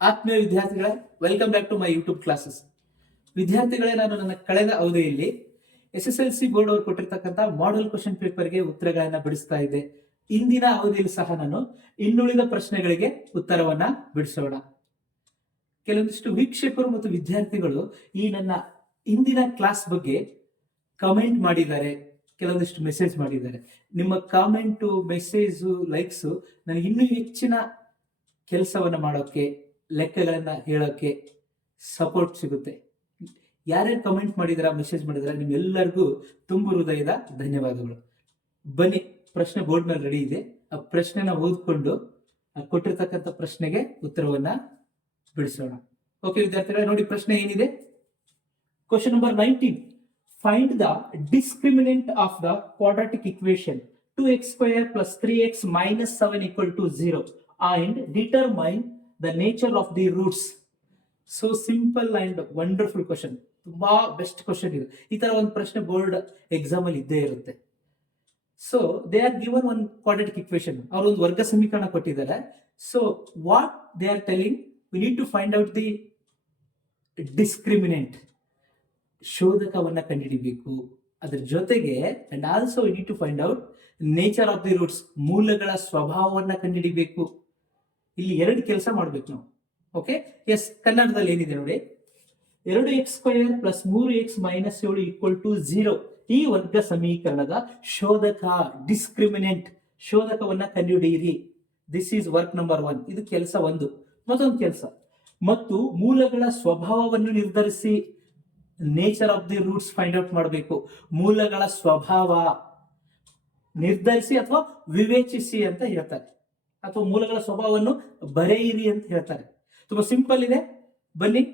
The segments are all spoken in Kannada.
ಆತ್ಮೀಯ ವಿದ್ಯಾರ್ಥಿಗಳೇ, welcome back to my YouTube classes. ವಿದ್ಯಾರ್ಥಿಗಳೇ, ನಾನು ನನ್ನ ಕಳೆದ ಅವಧಿಯಲ್ಲಿ SSLC ಬೋರ್ಡ್ ಅವರು ಕೊಟ್ಟಿರ್ತಕ್ಕಂಥ ಮಾಡೆಲ್ ಕ್ವಶನ್ ಪೇಪರ್ಗೆ ಉತ್ತರಗಳನ್ನ ಬಿಡಿಸ್ತಾ ಇದ್ದೆ. ಇಂದಿನ ಅವಧಿಯಲ್ಲಿ ಸಹ ನಾನು ಇನ್ನುಳಿದ ಪ್ರಶ್ನೆಗಳಿಗೆ ಉತ್ತರವನ್ನ ಬಿಡಿಸೋಣ. ಕೆಲವೊಂದಿಷ್ಟು ವೀಕ್ಷಕರು ಮತ್ತು ವಿದ್ಯಾರ್ಥಿಗಳು ಈ ನನ್ನ ಇಂದಿನ ಕ್ಲಾಸ್ ಬಗ್ಗೆ ಕಮೆಂಟ್ ಮಾಡಿದ್ದಾರೆ, ಕೆಲವೊಂದಿಷ್ಟು ಮೆಸೇಜ್ ಮಾಡಿದ್ದಾರೆ. ನಿಮ್ಮ ಕಾಮೆಂಟು, ಮೆಸೇಜು, ಲೈಕ್ಸು ನನಗೆ ಇನ್ನೂ ಹೆಚ್ಚಿನ ಕೆಲಸವನ್ನ ಮಾಡೋಕೆ, ಲೆಕ್ಕಗಳನ್ನ ಹೇಳೋಕೆ ಸಪೋರ್ಟ್ ಸಿಗುತ್ತೆ. ಯಾರ್ಯಾರು ಕಮೆಂಟ್ ಮಾಡಿದಾರ, ಮೆಸೇಜ್ ಮಾಡಿದಾರ, ನಿಮ್ಮೆಲ್ಲರಿಗೂ ತುಂಬ ಹೃದಯದ ಧನ್ಯವಾದಗಳು. ಬನ್ನಿ, ಪ್ರಶ್ನೆ ಬೋರ್ಡ್ ಮೇಲೆ ರೆಡಿ ಇದೆ. ಆ ಪ್ರಶ್ನೆನ ಓದ್ಕೊಂಡು ಕೊಟ್ಟಿರ್ತಕ್ಕಂಥ ಪ್ರಶ್ನೆಗೆ ಉತ್ತರವನ್ನ ಬಿಡಿಸೋಣ. ಓಕೆ ವಿದ್ಯಾರ್ಥಿಗಳೇ, ನೋಡಿ ಪ್ರಶ್ನೆ ಏನಿದೆ. Question number 19. Find the discriminant of the quadratic equation 2x² plus 3x minus 7 equal to 0 and determine the nature of the roots. So simple and wonderful question. ತುಂಬಾ ಬೆಸ್ಟ್ ಕ್ವಶನ್ ಇದು. ಈ ತರ ಒಂದು ಪ್ರಶ್ನೆ ಬೋರ್ಡ್ ಎಕ್ಸಾಮ್ ಅಲ್ಲಿ ಇದ್ದೇ ಇರುತ್ತೆ. So they are given one quadratic equation. ಅವರು ಒಂದು ವರ್ಗ ಸಮೀಕರಣ ಕೊಟ್ಟಿದ್ದಾರೆ. So what they are telling, we need to find out the discriminant, ಶೋಧಕವನ್ನ ಕಂಡುಹಿಡಿಬೇಕು. ಅದ್ರ ಜೊತೆಗೆ and also we need to find out nature of the roots, ಮೂಲಗಳ ಸ್ವಭಾವವನ್ನ ಕಂಡುಹಿಡಿಬೇಕು. ಇಲ್ಲಿ ಎರಡು ಕೆಲಸ ಮಾಡ್ಬೇಕು ನಾವು. ಓಕೆ, ಎಸ್, ಕನ್ನಡದಲ್ಲಿ ಏನಿದೆ ನೋಡಿ. 2x² plus 3x minus 7 equal to 0 ಈ ವರ್ಗ ಸಮೀಕರಣದ ಶೋಧಕ, ಡಿಸ್ಕ್ರಿಮಿನೆಂಟ್, ಶೋಧಕವನ್ನ ಕಂಡುಹಿಡಿಯಿರಿ. This is work number 1. ಇದು ಕೆಲಸ 1. ಮತ್ತೊಂದು ಕೆಲಸ, ಮತ್ತು ಮೂಲಗಳ ಸ್ವಭಾವವನ್ನು ನಿರ್ಧರಿಸಿ, nature of the roots find out ಮಾಡಬೇಕು. ಮೂಲಗಳ ಸ್ವಭಾವ ನಿರ್ಧರಿಸಿ ಅಥವಾ ವಿವೇಚಿಸಿ ಅಂತ ಹೇಳ್ತಾರೆ, ಅಥವಾ ಮೂಲಗಳ ಸ್ವಭಾವವನ್ನು ಬರೆಯಿರಿ ಅಂತ ಹೇಳ್ತಾರೆ. ತುಂಬಾ ಸಿಂಪಲ್ ಇದೆ. ಬನ್ನಿ,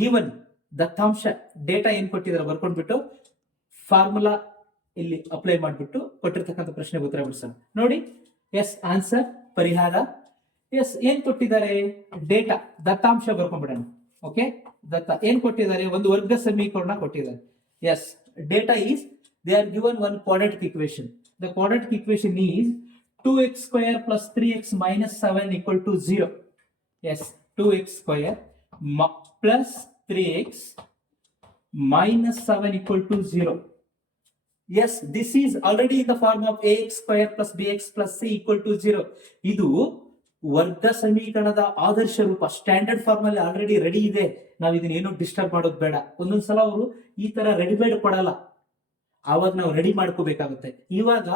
ಗಿವನ್ ದತ್ತಾಂಶ, ಡೇಟಾ ಏನ್ ಕೊಟ್ಟಿದ್ದಾರೆ ಬರ್ಕೊಂಡ್ಬಿಟ್ಟು ಫಾರ್ಮುಲಾ ಇಲ್ಲಿ ಅಪ್ಲೈ ಮಾಡಿಬಿಟ್ಟು ಕೊಟ್ಟಿರ್ತಕ್ಕಂಥ ಪ್ರಶ್ನೆಗೆ ಉತ್ತರ ಬಿಡಿಸೋಣ. ನೋಡಿ, ಎಸ್ ಆನ್ಸರ್, ಪರಿಹಾರ. ಎಸ್, ಏನ್ ಕೊಟ್ಟಿದ್ದಾರೆ, ಡೇಟಾ, ದತ್ತಾಂಶ ಬರ್ಕೊಂಡ್ಬಿಡೋಣ. ಓಕೆ, ದತ್ತ ಏನ್ ಕೊಟ್ಟಿದ್ದಾರೆ, ಒಂದು ವರ್ಗ ಸಮೀಕರಣ ಕೊಟ್ಟಿದ್ದಾರೆ. Yes, data is they are given one quadratic equation. The quadratic equation is 2x² plus 3x minus 7 equal to 0. Yes, 2x² plus 3x minus 7 equal to 0. Yes, this is already in the form of ax² plus bx plus c equal to 0. ಇದು ವರ್ಗ ಸಮೀಕರಣದ ಆದರ್ಶ ರೂಪ, ಸ್ಟ್ಯಾಂಡರ್ಡ್ ಫಾರ್ಮ್ ಅಲ್ಲಿ ಆಲ್ರೆಡಿ ರೆಡಿ ಇದೆ. ನಾವು ಇದನ್ನ ಏನು ಡಿಸ್ಟರ್ಬ್ ಮಾಡೋದು ಬೇಡ. ಒಂದೊಂದ್ಸಲ ಅವರು ಈ ತರ ರೆಡಿಮೇಡ್ ಕೊಡಲ್ಲ, ಆವಾಗ ನಾವು ರೆಡಿ ಮಾಡ್ಕೋಬೇಕಾಗುತ್ತೆ. ಇವಾಗ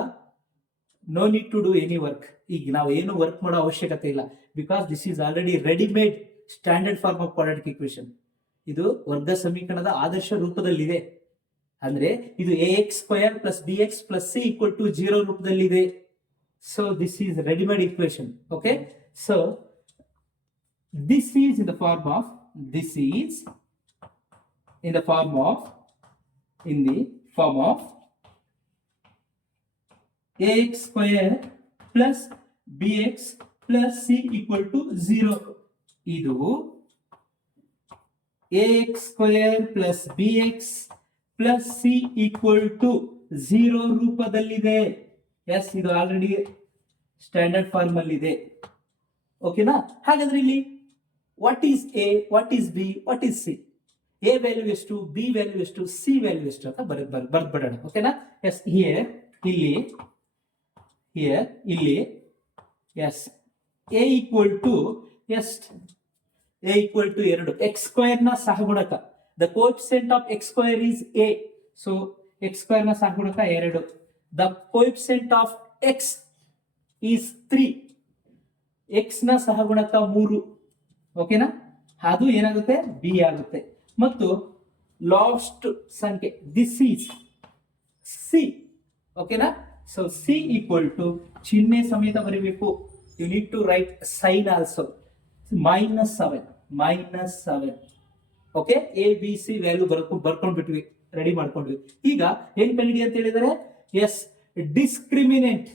no need to do any work. ಈಗ ನಾವು ಏನು ವರ್ಕ್ ಮಾಡೋ ಅವಶ್ಯಕತೆ ಇಲ್ಲ, because this is already readymade standard form of quadratic equation. ಇದು ವರ್ಗ ಸಮೀಕರಣದ ಆದರ್ಶ ರೂಪದಲ್ಲಿದೆ. ಅಂದ್ರೆ ಇದು ax² plus bx plus c equal to 0 ರೂಪದಲ್ಲಿದೆ. So this is readymade equation. Okay, so this is in the form of, this is in the form of, in the form of ax² plus bx plus c equal to 0. ಇದು ax² plus bx plus c equal to 0 ರೂಪದಲ್ಲಿದೆ. ಎಸ್, ಇದು ಆಲ್ರೆಡಿ ಸ್ಟ್ಯಾಂಡರ್ಡ್ ಫಾರ್ಮ್ ಅಲ್ಲಿ ಇದೆ. ಓಕೆನಾ? ಹಾಗಾದ್ರೆ ಇಲ್ಲಿ what is A, what is B, what is C, A value ಎಷ್ಟು, ಬಿ ವ್ಯಾಲ್ಯೂ ಎಷ್ಟು, ಸಿ ವ್ಯಾಲ್ಯೂ ಎಷ್ಟು ಅಂತ ಬರ್ದ್ಬಿಡೋಣ. ಓಕೆನಾ? ಎಸ್, ಹಿಯರ್, ಇಲ್ಲಿ, here, ಇಲ್ಲಿ, yes, a equal to, yes, a equal to 2, x² ನ ಸಹಗುಣಕ, the coefficient of x² is a, so x² ನ ಸಹಗುಣಕ 2, the coefficient of x is 3, x ನ ಸಹಗುಣಕ 3. ಓಕೆನಾ? ಅದು ಏನಾಗುತ್ತೆ, b ಆಗುತ್ತೆ. ಮತ್ತು ಲಾಸ್ಟ್ ಸಂಖ್ಯೆ, this is c. ಓಕೆನಾ? So c equal to, ಚಿಹ್ನೆ ಸಮೇತ ಬರೀಬೇಕು. You need to write sign also. -7. Okay, A B C value ಬರ್ಕೊಂಡ್ಬಿಟ್ವಿ, ರೆಡಿ ಮಾಡ್ಕೊಂಡ್ವಿ. ಈಗ ಏನ್ ಕಂಡಿಡಿ ಅಂತ ಹೇಳಿದರೆ, ಎಸ್, ಡಿಸ್ಕ್ರಿಮಿನೆಂಟ್.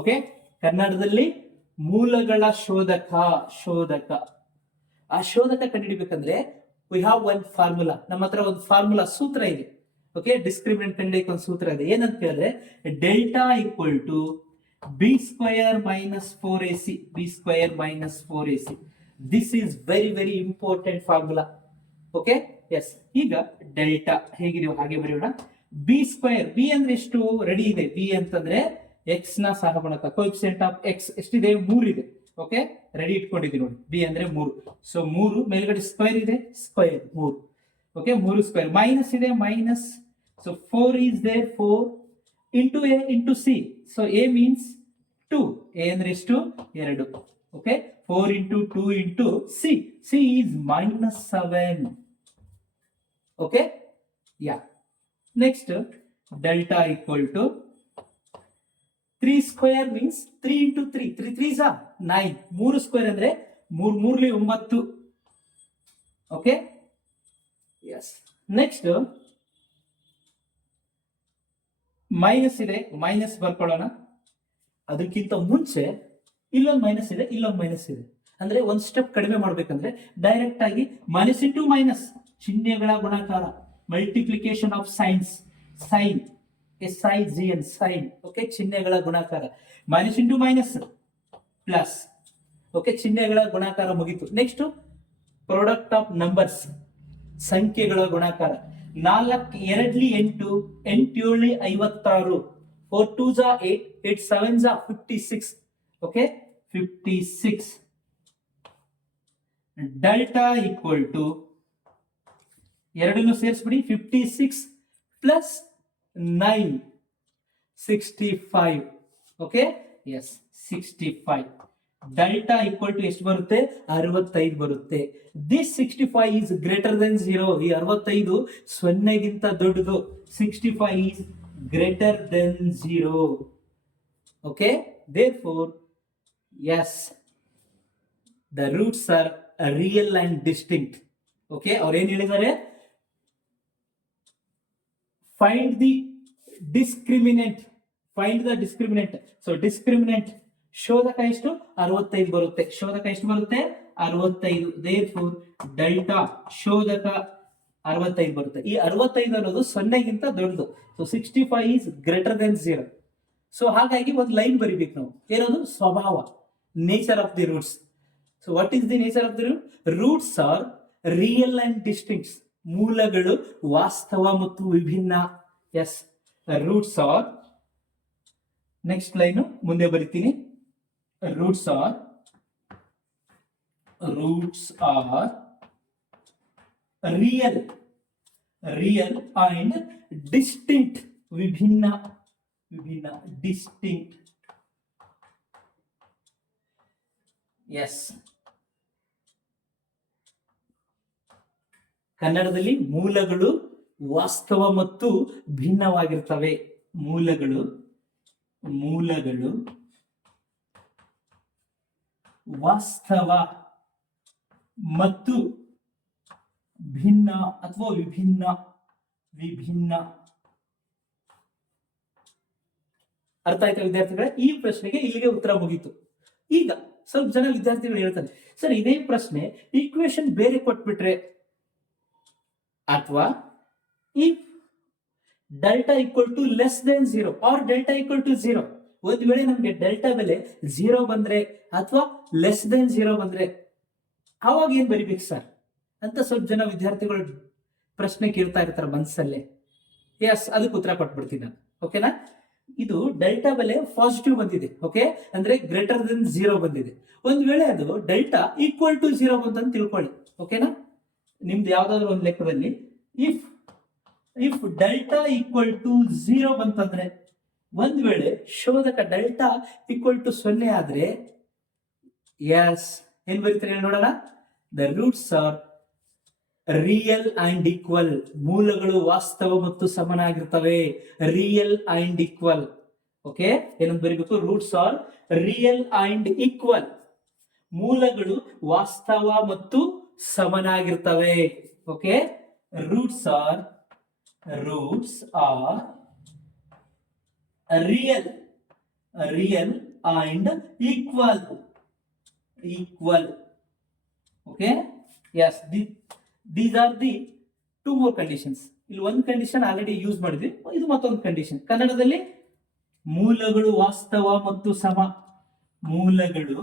ಓಕೆ, ಕನ್ನಡದಲ್ಲಿ ಮೂಲಗಳ ಶೋಧಕ. ಆ ಶೋಧಕ ಕಂಡುಹಿಡಿಬೇಕಂದ್ರೆ ವಿ ಹ್ಯಾವ್ ಒನ್ ಫಾರ್ಮುಲಾ. ನಮ್ಮ ಹತ್ರ ಒಂದು ಫಾರ್ಮುಲಾ, ಸೂತ್ರ ಇದೆ. ಓಕೆ, ಡಿಸ್ಕ್ರಿಮಿನೆಂಟ್ ಕಂಡುಹಿಡಿಯಕ್ಕೆ ಒಂದು ಸೂತ್ರ ಇದೆ. ಏನಂತ ಹೇಳಿದ್ರೆ, delta equal to B square minus 4ac, B square minus 4ac. This is very very important formula. Okay, yes. ಈಗ ಡೆಲ್ಟಾ ಹೇಗಿದೆಯೋ ಹಾಗೆ ಬರೆಯೋಣ. ಬಿ ಸ್ಕ್ವಯರ್, ಬಿ ಅಂದ್ರೆ ಎಷ್ಟು ರೆಡಿ ಇದೆ? ಬಿ ಅಂತಂದ್ರೆ ಎಕ್ಸ್ ನ ಸಹಗುಣಕ, ಕೋಎಫಿಷಿಯಂಟ್ ಆಫ್ ಎಕ್ಸ್ ಎಷ್ಟಿದೆ? 3 ಇದೆ. ಓಕೆ, ರೆಡಿ ಇಟ್ಕೊಂಡಿದ್ದೀವಿ ನೋಡಿ. ಬಿ ಅಂದ್ರೆ 3. ಸೊ 3 ಮೇಲ್ಗಡೆ ಸ್ಕ್ವೇರ್ ಇದೆ, ಸ್ಕ್ವೇರ್ 3. Okay, 3 square. ಮೈನಸ್ ಇದೆ, minus. So 4 is there, 4 into a into c. So a means 2. a ಅಂದ್ರೆ ಎಷ್ಟು? 2. Okay, 4 into 2 into c. c is minus 7. Okay, yeah. Next delta equal to 3 square means 3 into 3. 3 3s are 9. 3 square ಅಂದ್ರೆ 3 3 9. Okay, yes. ನೆಕ್ಸ್ಟ್ ಮೈನಸ್ ಇದೆ, ಮೈನಸ್ ಬರ್ಕೊಳ್ಳೋಣ. ಅದಕ್ಕಿಂತ ಮುಂಚೆ ಇಲ್ಲೊಂದು ಮೈನಸ್ ಇದೆ, ಇಲ್ಲೊಂದು ಮೈನಸ್ ಇದೆ. ಅಂದ್ರೆ ಒಂದು ಸ್ಟೆಪ್ ಕಡಿಮೆ ಮಾಡ್ಬೇಕಂದ್ರೆ ಡೈರೆಕ್ಟ್ ಆಗಿ ಮೈನಸ್ ಇಂಟು ಮೈನಸ್, ಚಿಹ್ನೆಗಳ ಗುಣಾಕಾರ, multiplication of signs, sign, SIGN, sign. Okay, ಚಿಹ್ನೆಗಳ ಗುಣಾಕಾರ. Minus into minus plus. Okay, ಚಿಹ್ನೆಗಳ ಗುಣಾಕಾರ ಮುಗೀತು. ನೆಕ್ಸ್ಟ್ ಪ್ರಾಡಕ್ಟ್ ಆಫ್ ನಂಬರ್ಸ್, ಸಂಖ್ಯೆಗಳ ಗುಣಾಕಾರ. 4 2 8, 8 7 56, 4 2 8, 8 7 56. ಓಕೆ, 56. ಡೆಲ್ಟಾ ಈಕ್ವಲ್ ಟು ಎರಡನ್ನು ಸೇರಿಸ್ಬಿಡಿ. 56 plus 9, 65. Okay, yes, 65. Delta equal to ಎಷ್ಟು ಬರುತ್ತೆ? 65 ಬರುತ್ತೆ. This 65 is greater than 0. ಈ 65 0ಗಿಂತ ದೊಡ್ಡದು. 65 is greater than 0. Okay, therefore yes, the roots are real and distinct. Okay, ಅವ್ರು ಏನ್ ಹೇಳಿದ್ದಾರೆ? find the discriminant. So discriminant ಶೋಧಕ ಎಷ್ಟು? 65 ಬರುತ್ತೆ. ಶೋಧಕ ಎಷ್ಟು ಬರುತ್ತೆ? 65. therefore ಡೆಲ್ಟಾ ಶೋಧಕ 65 ಬರುತ್ತೆ. ಈ 65 ಅನ್ನೋದು 0ಗಿಂತ ದೊಡ್ಡದು. So 65 is greater than 0. So ಹಾಗಾಗಿ ಒಂದು ಲೈನ್ ಬರಿಬೇಕು ನಾವು. ಏನದು? ಸ್ವಭಾವ, nature of the roots. So what is the nature of the root? Roots are real and distinct. ಮೂಲಗಳು ವಾಸ್ತವ ಮತ್ತು ವಿಭಿನ್ನ. Yes, roots are, next line ಮುಂದೆ ಬರಿತೀನಿ. Roots are real and distinct. ವಿಭಿನ್ನ, distinct. ಎಸ್, ಕನ್ನಡದಲ್ಲಿ ಮೂಲಗಳು ವಾಸ್ತವ ಮತ್ತು ಭಿನ್ನವಾಗಿರ್ತವೆ. ಮೂಲಗಳು ವಾಸ್ತವ ಮತ್ತು ಭಿನ್ನ ಅಥವಾ ವಿಭಿನ್ನ. ಅರ್ಥ ಆಯ್ತಾ ವಿದ್ಯಾರ್ಥಿಗಳೇ? ಈ ಪ್ರಶ್ನೆಗೆ ಇಲ್ಲಿಗೆ ಉತ್ತರ ಮುಗೀತು. ಈಗ ಸ್ವಲ್ಪ ಜನ ವಿದ್ಯಾರ್ಥಿಗಳು ಹೇಳ್ತಾರೆ, ಸರ್ ಇದೇ ಪ್ರಶ್ನೆ ಈಕ್ವೇಶನ್ ಬೇರೆ ಕೊಟ್ಬಿಟ್ರೆ, ಅಥವಾ if delta equal to less than 0 or delta equal to 0, ಒಂದು ವೇಳೆ ನಮ್ಗೆ ಡೆಲ್ಟಾ ಬೆಲೆ 0 ಬಂದ್ರೆ ಅಥವಾ ಲೆಸ್ ದೆನ್ 0 ಬಂದ್ರೆ ಅವಾಗ ಏನ್ ಬರಿಬೇಕು ಸರ್ ಅಂತ ಸ್ವಲ್ಪ ಜನ ವಿದ್ಯಾರ್ಥಿಗಳು ಪ್ರಶ್ನೆ ಕೇಳ್ತಾ ಇರ್ತಾರೆ ಮನಸ್ಸಲ್ಲೇ. ಎಸ್, ಅದಕ್ಕೆ ಉತ್ತರ ಕೊಟ್ಬಿಡ್ತೀನಿ ನಾನು. ಓಕೆನಾ? ಇದು ಡೆಲ್ಟಾ ಬೆಲೆ ಪಾಸಿಟಿವ್ ಬಂದಿದೆ. ಓಕೆ, ಅಂದ್ರೆ ಗ್ರೇಟರ್ ದೆನ್ 0 ಬಂದಿದೆ. ಒಂದ್ ವೇಳೆ ಅದು ಡೆಲ್ಟಾ ಈಕ್ವಲ್ ಟು 0 ಬಂತ ತಿಳ್ಕೊಳ್ಳಿ. ಓಕೆನಾ? ನಿಮ್ದು ಯಾವ್ದಾದ್ರು ಒಂದು ಲೆಕ್ಕದಲ್ಲಿ ಇಫ್ ಡೆಲ್ಟಾ ಈಕ್ವಲ್ ಟು 0 ಬಂತಂದ್ರೆ, ಒಂದ್ ವೇಳೆ ಶೋಧಕ ಡೆಲ್ಟಾ ಈಕ್ವಲ್ ಟು 0 ಆದ್ರೆ ಎಸ್ ಏನ್ ಬರೀತಾರೆ ನೋಡೋಣ. The roots are real and equal. ಮೂಲಗಳು ವಾಸ್ತವ ಮತ್ತು ಸಮನಾಗಿರ್ತವೆ. Real and equal. ಓಕೆ, ಏನಂತ ಬರೀಬೇಕು? Roots are real and equal. ಮೂಲಗಳು ವಾಸ್ತವ ಮತ್ತು ಸಮನಾಗಿರ್ತವೆ. Okay, roots are real and equal. Okay, yes, these are the two more conditions. ಇಲ್ಲಿ ಒಂದು ಕಂಡೀಷನ್ ಆಲ್ರೆಡಿ ಯೂಸ್ ಮಾಡಿದ್ವಿ, ಇದು ಮತ್ತೊಂದು ಕಂಡೀಷನ್. ಕನ್ನಡದಲ್ಲಿ ಮೂಲಗಳು ವಾಸ್ತವ ಮತ್ತು ಸಮ. ಮೂಲಗಳು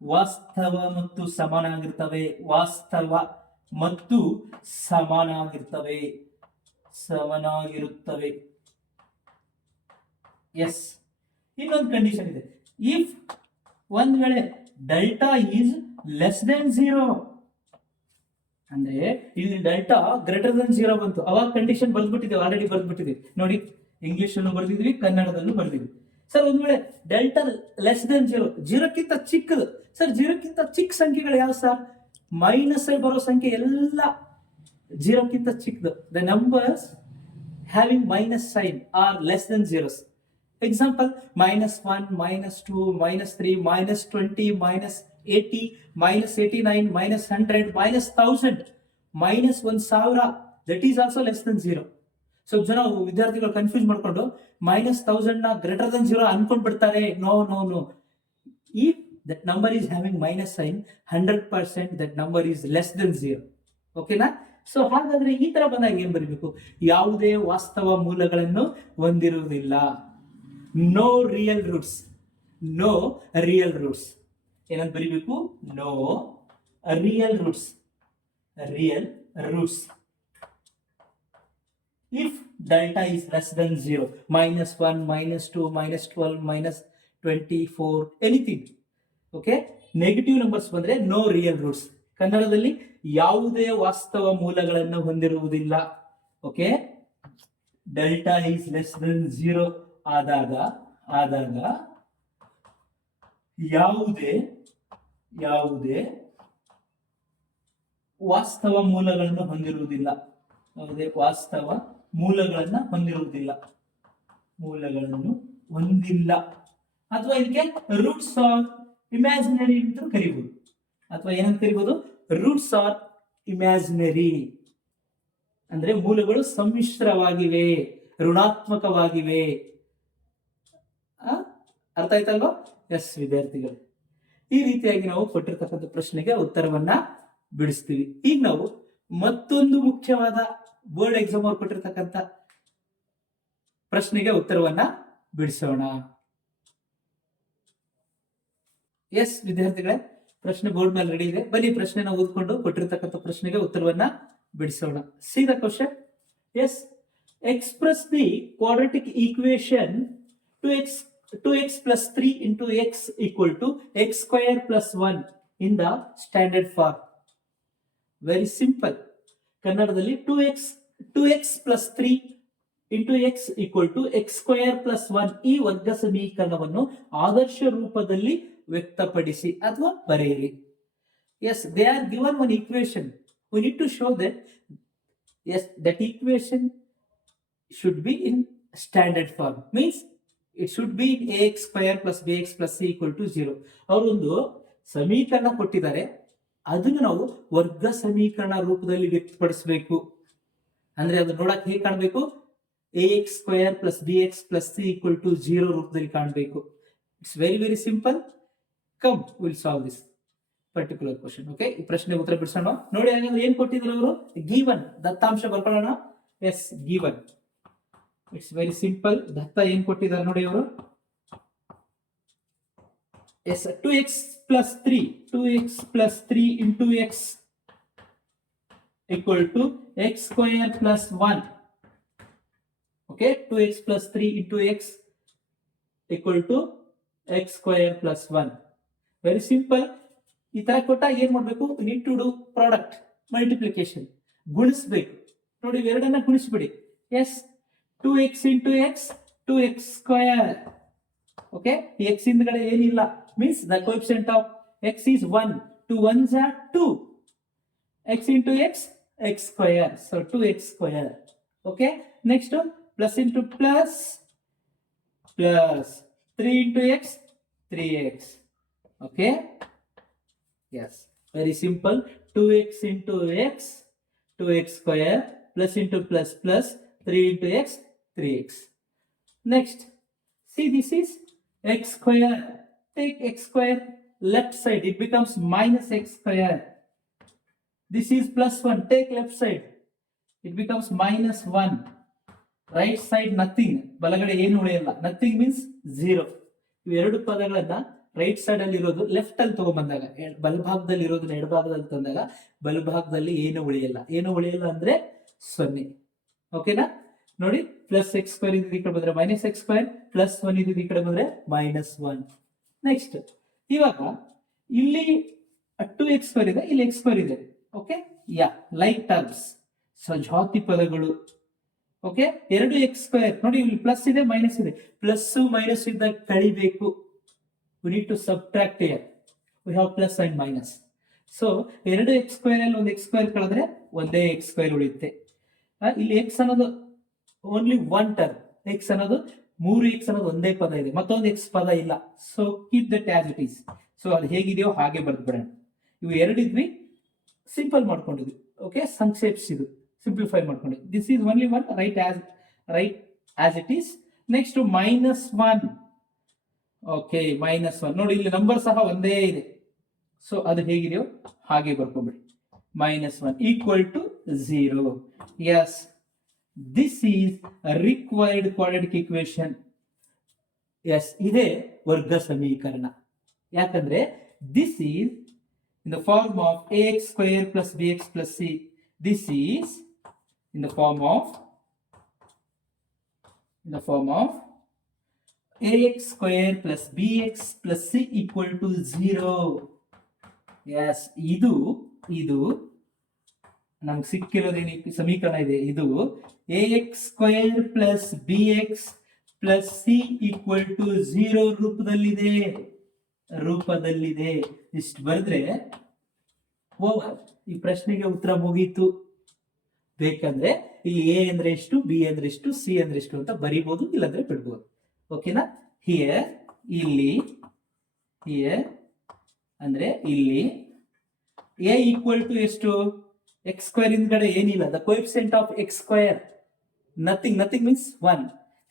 ವಾಸ್ತವ ಮತ್ತು ಸಮನಾಗಿರ್ತವೆ. ವಾಸ್ತವ ಮತ್ತು ಸಮನಾಗಿರ್ತವೆ. ಸಮನಾಗಿರುತ್ತವೆ. ಎಸ್. ಇನ್ನೊಂದು ಕಂಡೀಷನ್ ಇದೆ. ಇಫ್ ಒಂದ್ ವೇಳೆ ಡೆಲ್ಟಾ ಈಸ್ ಲೆಸ್ ದೆನ್ 0 ಅಂದ್ರೆ ಇಲ್ಲಿ ಡೆಲ್ಟಾ ಗ್ರೇಟರ್ ದನ್ 0 ಬಂತು, ಅವಾಗ ಕಂಡೀಷನ್ ಬರ್ದ್ಬಿಟ್ಟಿದೆ, ಆಲ್ರೆಡಿ ಬರ್ದ್ಬಿಟ್ಟಿದೆ ನೋಡಿ. ಇಂಗ್ಲಿಷ್ ಅಲ್ಲೂ ಬರ್ದಿದ್ವಿ, ಕನ್ನಡದಲ್ಲೂ ಬರ್ದಿದ್ವಿ. ಸರ್ ಒಂದ್ ವೇಳೆ ಡೆಲ್ಟಾ ಲೆಸ್ ದೆನ್ 0, 0ಕ್ಕಿಂತ ಚಿಕ್ಕದು. ಸರ್ 0ಕ್ಕಿಂತ ಚಿಕ್ಕ ಸಂಖ್ಯೆಗಳು ಯಾವ ಸರ್? ಮೈನಸ್ ಬರೋ ಸಂಖ್ಯೆ ಎಲ್ಲ 0ಕ್ಕಿಂತ ಚಿಕ್ಕದು. The numbers having minus sign are less than 0s. Example -1, -2, -3, -20, -80, -89, -100, -1000, -1000. That is also less than 0. ಸ್ವಲ್ಪ ಜನ ವಿದ್ಯಾರ್ಥಿಗಳು ಕನ್ಫ್ಯೂಸ್ ಮಾಡ್ಕೊಂಡು -1000 ನ ಗ್ರೇಟರ್ ದನ್ 0 ಅನ್ಕೊಂಡ್ ಬಿಡ್ತಾರೆ. No no no. If that number is having minus sign, 100% that number is less than 0. ಓಕೆನಾ? ಸೊ ಹಾಗಾದ್ರೆ ಈ ತರ ಬಂದಾಗ ಏನ್ ಬರೀಬೇಕು? ಯಾವುದೇ ವಾಸ್ತವ ಮೂಲಗಳನ್ನು ಹೊಂದಿರುವುದಿಲ್ಲ. No real roots. No real roots. ಏನಂತ ಬರೀಬೇಕು? No real roots. Real roots. If delta is less than 0, -1, -2, -12, -24, anything. Okay? Negative numbers ಬಂದ್ರೆ ನೋ ರಿಯಲ್ ರೂಟ್ಸ್. ಕನ್ನಡದಲ್ಲಿ ಯಾವುದೇ ವಾಸ್ತವ ಮೂಲಗಳನ್ನು ಹೊಂದಿರುವುದಿಲ್ಲ. Okay? Delta is less than 0 ಆದಾಗ ಯಾವುದೇ ವಾಸ್ತವ ಮೂಲಗಳನ್ನು ಹೊಂದಿರುವುದಿಲ್ಲ. ಯಾವುದೇ ವಾಸ್ತವ ಮೂಲಗಳನ್ನು ಹೊಂದಿಲ್ಲ. ಅಥವಾ ಇದಕ್ಕೆ ರೂಟ್ಸ್ ಆರ್ ಇಮ್ಯಾಜಿನರಿ ಅಂತ ಕರಿಬಹುದು. ಅಥವಾ ಏನಂತ ಕರಿಬಹುದು? Roots are imaginary. ಅಂದ್ರೆ ಮೂಲಗಳು ಸಮ್ಮಿಶ್ರವಾಗಿವೆ, ಋಣಾತ್ಮಕವಾಗಿವೆ. ಅರ್ಥ ಆಯ್ತಲ್ವಾ? ಎಸ್ ವಿದ್ಯಾರ್ಥಿಗಳು, ಈ ರೀತಿಯಾಗಿ ನಾವು ಕೊಟ್ಟಿರ್ತಕ್ಕಂಥ ಪ್ರಶ್ನೆಗೆ ಉತ್ತರವನ್ನ ಬಿಡಿಸ್ತೀವಿ. ಈಗ ನಾವು ಮತ್ತೊಂದು ಮುಖ್ಯವಾದ ಬೋರ್ಡ್ ಎಕ್ಸಾಮ್ ಅವ್ರು ಕೊಟ್ಟಿರ್ತಕ್ಕಂಥ ಪ್ರಶ್ನೆಗೆ ಉತ್ತರವನ್ನ ಬಿಡಿಸೋಣ. ಎಸ್ ವಿದ್ಯಾರ್ಥಿಗಳೇ, ಪ್ರಶ್ನೆ ಬೋರ್ಡ್ ಮೇಲೆ ರೆಡಿ ಇದೆ. ಬನ್ನಿ ಪ್ರಶ್ನೆನ ಓದ್ಕೊಂಡು ಕೊಟ್ಟಿರ್ತಕ್ಕಂಥ ಪ್ರಶ್ನೆಗೆ ಉತ್ತರವನ್ನ ಬಿಡಿಸೋಣ. See the question. Yes, express the quadratic equation 2x plus 3 into x equal to x square plus 1 in the standard form. Very simple. ಕನ್ನಡದಲ್ಲಿ 2x plus 3 into x equal to x square plus 1 ಈ ವರ್ಗ ಸಮೀಕರಣವನ್ನು ಆದರ್ಶ ರೂಪದಲ್ಲಿ ವ್ಯಕ್ತಪಡಿಸಿ ಅಥವಾ ಬರೆಯಿರಿ. Yes, they are given one equation. We need to show that yes, that equation should be in standard form. Means it should be in ax square plus bx plus c equal to 0. ಅವರೊಂದು ಸಮೀಕರಣ ಕೊಟ್ಟಿದ್ದಾರೆ, ಅದನ್ನು ನಾವು ವರ್ಗ ಸಮೀಕರಣ ರೂಪದಲ್ಲಿ ವ್ಯಕ್ತಪಡಿಸಬೇಕು. ಅಂದ್ರೆ ಅದು ನೋಡಕ್ ಹೇಗೆ ಕಾಣಬೇಕು? ax square plus bx plus c equal to 0 ರೂಪದಲ್ಲಿ ಕಾಣಬೇಕು. It's very very simple. Come will solve this particular question. Okay, ಈ ಪ್ರಶ್ನೆ ಉತ್ತರ ಬಿಡಿಸೋಣ. ನೋಡಿ ಹಾಗಾದ್ರೆ ಏನ್ ಕೊಟ್ಟಿದ್ರು ಅವರು? ಗಿವನ್ ದತ್ತಾಂಶ ಬರ್ಕೊಳ್ಳೋಣ. Yes, given. It's very simple. ದತ್ತ ಏನ್ ಕೊಟ್ಟಿದ್ದಾರೆ ನೋಡಿ ಅವರು? Yes, 2x plus 3 into x equal to x square plus 1. Okay, 2x plus 3 into x equal to x square plus 1. Very simple. ಈ ತರ ಕೊಟ್ಟಾಗ ಏನ್ ಮಾಡ್ಬೇಕು? Need to do product multiplication, ಗುಣಿಸ್ಬೇಕು. ನೋಡಿ ಎರಡನ್ನ ಗುಣಿಸ್ಬಿಡಿ. Yes, 2x into x 2x square. Okay, x ಹಿಂದ್ಗಡೆ ಏನಿಲ್ಲ, means the coefficient of x is 1. 2 1s are 2. x into x, x square. So 2x square. Okay, next one, plus into plus, 3 into x, 3x. Okay, yes, very simple. 2x into x, 2x square, plus into plus, 3 into x, 3x. Next, see, this is x square. Take x square left side, it becomes minus x square. This is plus 1. Take left side, it becomes minus 1. Right side nothing, ಬಲಗಡೆ ಏನು ಉಳಿಯಲ್ಲ. Nothing means 0. ಇವೆರಡು ಪದಗಳನ್ನ ರೈಟ್ ಸೈಡ್ ಅಲ್ಲಿ ಇರೋದು ಲೆಫ್ಟ್ ಅಲ್ಲಿ ತಗೊಂಡ್ಬಂದಾಗ, ಬಲಭಾಗದಲ್ಲಿ ಇರೋದನ್ನ ಎಡಭಾಗದಲ್ಲಿ ತಂದಾಗ ಬಲಭಾಗದಲ್ಲಿ ಏನು ಉಳಿಯಲ್ಲ. ಏನು ಉಳಿಯಲ್ಲ ಅಂದ್ರೆ 0. ಓಕೆನಾ? ನೋಡಿ, ಪ್ಲಸ್ ಎಕ್ಸ್ ಸ್ಕ್ವೇರ್ ಇದ್ದಿದ್ದು ಈ ಕಡೆ ಬಂದ್ರೆ ಮೈನಸ್ ಎಕ್ಸ್ ಸ್ಕ್ವೇರ್, ಪ್ಲಸ್ 1 ಇದ್ದಿದ್ದು ಈ ಕಡೆ ಬಂದ್ರೆ -1. ನೆಕ್ಸ್ಟ್, ಇವಾಗ ಇಲ್ಲಿ 2x ಸ್ಕ್ವೇರ್ ಇದೆ, ಇಲ್ಲಿ x ಸ್ಕ್ವೇರ್ ಇದೆ. ಓಕೆ, ಯಾ, ಲೈಕ್ ಟರ್ಮ್ಸ್, ಸಜಾತಿ ಪದಗಳು. ಓಕೆ, 2x ಸ್ಕ್ವೇರ್ ನೋಡಿ, ಇಲ್ಲಿ ಪ್ಲಸ್ ಇದೆ ಮೈನಸ್ ಇದೆ, ಪ್ಲಸ್ ಮೈನಸ್ ಇದ್ದಾಗ ಕಳಿಬೇಕು. we need to subtract here. we have plus and minus. so 2x square ಅಲ್ಲಿ ಒಂದು x ಸ್ಕ್ವೇರ್ ಕಳೆದ್ರೆ ಒಂದೇ x ಸ್ಕ್ವೇರ್ ಉಳಿಯುತ್ತೆ. ಇಲ್ಲಿ x ಅನ್ನೋದು ಓನ್ಲಿ ಒನ್ ಟರ್ಮ್, x ಅನ್ನೋದು 3x ಅನ್ನೋದು ಒಂದೇ ಪದ ಇದೆ, ಮತ್ತೊಂದು x ಪದ ಇಲ್ಲ. So keep that as it is. So ಅದು ಹೇಗಿದೆಯೋ ಹಾಗೆ ಬರ್ದ್ಬಿಡೋಣ. ಇವು ಎರಡಿದ್ವಿ, ಸಿಂಪಲ್ ಮಾಡ್ಕೊಂಡಿದ್ವಿ. ಓಕೆ, ಸಂಕ್ಷೇಪಿಸಿದ್ವಿ, ಸಿಂಪ್ಲಿಫೈ ಮಾಡ್ಕೊಂಡಿದ್ವಿ. This is only one, right as it is. Next -1. Okay, -1 ನೋಡಿ, ಇಲ್ಲಿ ನಂಬರ್ ಸಹ ಒಂದೇ ಇದೆ. ಸೊ ಅದು ಹೇಗಿದೆಯೋ ಹಾಗೆ ಬರ್ಕೊಂಡ್ಬಿಡಿ. -1 equal to 0. Yes, this is required quadratic equation. Yes, ಇದೇ ವರ್ಗ ಸಮೀಕರಣ. ಯಾಕಂದ್ರೆ this is in the form of ax square plus bx plus c. This is in the form of ax square plus bx plus c equal to 0. Yes, ಇದು ನಮ್ಗೆ ಸಿಕ್ಕಿರೋದೇನು ಸಮೀಕರಣ ಇದೆ, ಇದು ax square plus bx plus c equal to 0 ರೂಪದಲ್ಲಿದೆ. ಇಷ್ಟು ಬರೆದ್ರೆ ಓವರ್, ಈ ಪ್ರಶ್ನೆಗೆ ಉತ್ತರ ಮುಗೀತು. ಬೇಕಂದ್ರೆ ಇಲ್ಲಿ ಎ ಅಂದ್ರೆ ಎಷ್ಟು, ಬಿ ಅಂದ್ರೆ ಎಷ್ಟು, ಸಿ ಅಂದ್ರೆ ಎಷ್ಟು ಅಂತ ಬರೀಬಹುದು, ಇಲ್ಲಾಂದ್ರೆ ಬಿಡ್ಬೋದು. ಓಕೆನಾ? ಹಿಯರ್ ಅಂದ್ರೆ ಇಲ್ಲಿ ಎ ಈಕ್ವಲ್ ಟು ಎಷ್ಟು, ಎಕ್ಸ್ ಸ್ಕ್ವೇರ್ ಹಿಂದ್ಗಡೆ ಏನಿಲ್ಲ, the coefficient of X square nothing means 1.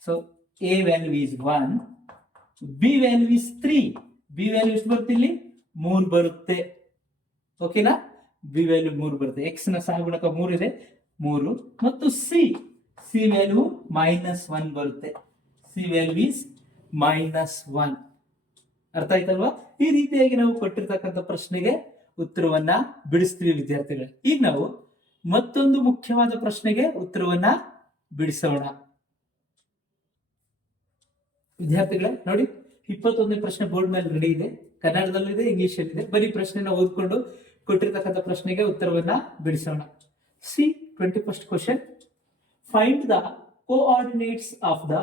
So A value is 1, B value is 3. B value ಎಷ್ಟು ಬರುತ್ತೆ, ಇಲ್ಲಿ 3 ಬರುತ್ತೆ. ಓಕೆನಾ? ಬಿ ವ್ಯಾಲ್ಯೂ 3 ಬರುತ್ತೆ. ಎಕ್ಸ್ ನ ಸಹಗುಣಕ 3 ಇದೆ, 3. ಮತ್ತು ಸಿ ವ್ಯಾಲ್ಯೂ -1 ಬರುತ್ತೆ. C value is -1. ಅರ್ಥ ಆಯ್ತಲ್ವಾ? ಈ ರೀತಿಯಾಗಿ ನಾವು ಕೊಟ್ಟಿರ್ತಕ್ಕಂಥ ಪ್ರಶ್ನೆಗೆ ಉತ್ತರವನ್ನ ಬಿಡಿಸ್ತೀವಿ ವಿದ್ಯಾರ್ಥಿಗಳು. ಈಗ ನಾವು ಮತ್ತೊಂದು ಮುಖ್ಯವಾದ ಪ್ರಶ್ನೆಗೆ ಉತ್ತರವನ್ನ ಬಿಡಿಸೋಣ. ವಿದ್ಯಾರ್ಥಿಗಳೇ ನೋಡಿ, 21ನೇ ಪ್ರಶ್ನೆ ಬೋರ್ಡ್ ಮೇಲೆ ರೆಡಿ ಇದೆ, ಕನ್ನಡದಲ್ಲಿದೆ, ಇಂಗ್ಲಿಷ್ ಅಲ್ಲಿ ಇದೆ. ಬರೀ ಪ್ರಶ್ನೆನ ಓದ್ಕೊಂಡು ಕೊಟ್ಟಿರ್ತಕ್ಕಂಥ ಪ್ರಶ್ನೆಗೆ ಉತ್ತರವನ್ನ ಬಿಡಿಸೋಣ. See 21st question. Find the coordinates of the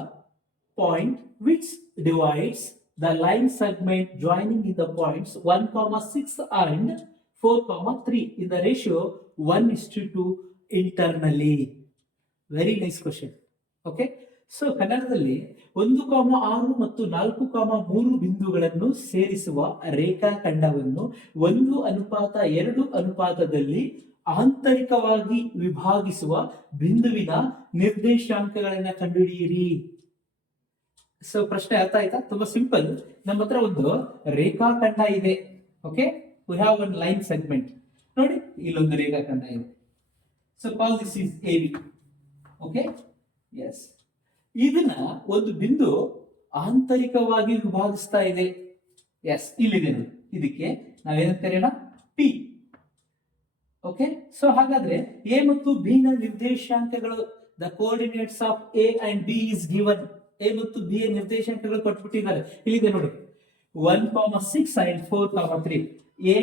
point which divides the line segment joining in the points 1,6 and 4,3 in the ratio 1:2 internally. Very nice question. Okay, so ಕನ್ನಡದಲ್ಲಿ 1,6 ಮತ್ತು 4,3 ಬಿಂದುಗಳನ್ನು ಸೇರಿಸುವ ರೇಖಾಖಂಡವನ್ನು 1:2 ಅನುಪಾತದಲ್ಲಿ ಆಂತರಿಕವಾಗಿ ವಿಭಾಗಿಸುವ ಬಿಂದುವಿನ ನಿರ್ದೇಶಾಂಕಗಳನ್ನು ಕಂಡುಹಿಡಿಯಿರಿ. ಸೊ ಪ್ರಶ್ನೆ ಅರ್ಥ ಆಯ್ತಾ? ತುಂಬಾ ಸಿಂಪಲ್. ನಮ್ಮ ಹತ್ರ ಒಂದು ರೇಖಾಖಂಡ ಇದೆ. Okay, we have one line segment. ನೋಡಿ, ಇಲ್ಲೊಂದು ರೇಖಾಖಂಡ ಇದೆ. So call this is AB. Okay, yes, ಇದನ್ನ ಒಂದು ಬಿಂದು ಆಂತರಿಕವಾಗಿ ವಿಭಾಗಿಸ್ತಾ ಇದೆ. ಎಸ್, ಇಲ್ಲಿದೆ ನೋಡಿ, ಇದಕ್ಕೆ ನಾವೇನಂತ ಕರೆಯೋಣ, P. ಓಕೆ, ಸೊ ಹಾಗಾದ್ರೆ ಎ ಮತ್ತು ಬಿ ನ ನಿರ್ದೇಶಾಂಕಗಳು, the coordinates of A and B is given. A ಮತ್ತು ಬಿ ಯ ನಿರ್ದೇಶಾಂಕಗಳು ಕೊಟ್ಬಿಟ್ಟಿದ್ದಾರೆ. ಇಲ್ಲಿದೆ ನೋಡಿ, 1,6 and 4,3. A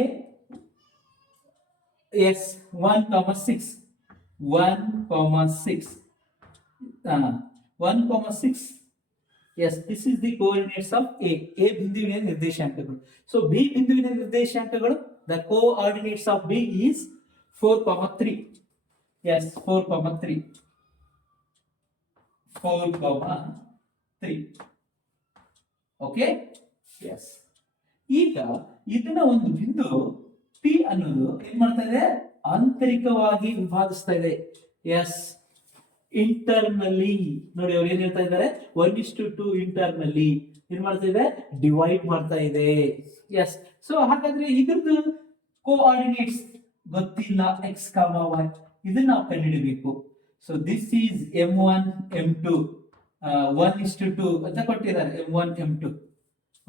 yes 1,6 1,6. Yes, this is the coordinates of A. A ಬಿಂದುವಿನ ನಿರ್ದೇಶಾಂಕಗಳು. So B ಬಿಂದುವಿನ ನಿರ್ದೇಶಾಂಕಗಳು, the coordinates of B is 4,3. Yes, 4,3. Okay? Yes. ಈಗ ಇದನ್ನ ಒಂದು ಬಿಂದು P ಅನ್ನೋದು ಏನ್ ಮಾಡ್ತಾ ಇದೆ, ಆಂತರಿಕವಾಗಿ ವಿಭಾಗಿಸ್ತಾ ಇದೆ. ಎಸ್, ಇಂಟರ್ನಲ್ಲಿ ನೋಡಿ, ಅವ್ರು ಏನ್ ಹೇಳ್ತಾ ಇದ್ದಾರೆ, 1:2 ಇಂಟರ್ನಲ್ಲಿ ಏನ್ ಮಾಡ್ತಾ ಇದೆ, ಡಿವೈಡ್ ಮಾಡ್ತಾ ಇದೆ. ಎಸ್, ಸೊ ಹಾಗಾದ್ರೆ ಇದ್ರದ್ದು ಕೋಆರ್ಡಿನೇಟ್ಸ್ ಗೊತ್ತಿಲ್ಲ, x, y, ಇದನ್ನ ನಾವು ಕಂಡುಹಿಡಬೇಕು. So this is M1 M2 1:2 ಅಂತ ಕೊಟ್ಟಿದ್ದಾರೆ M1 M2.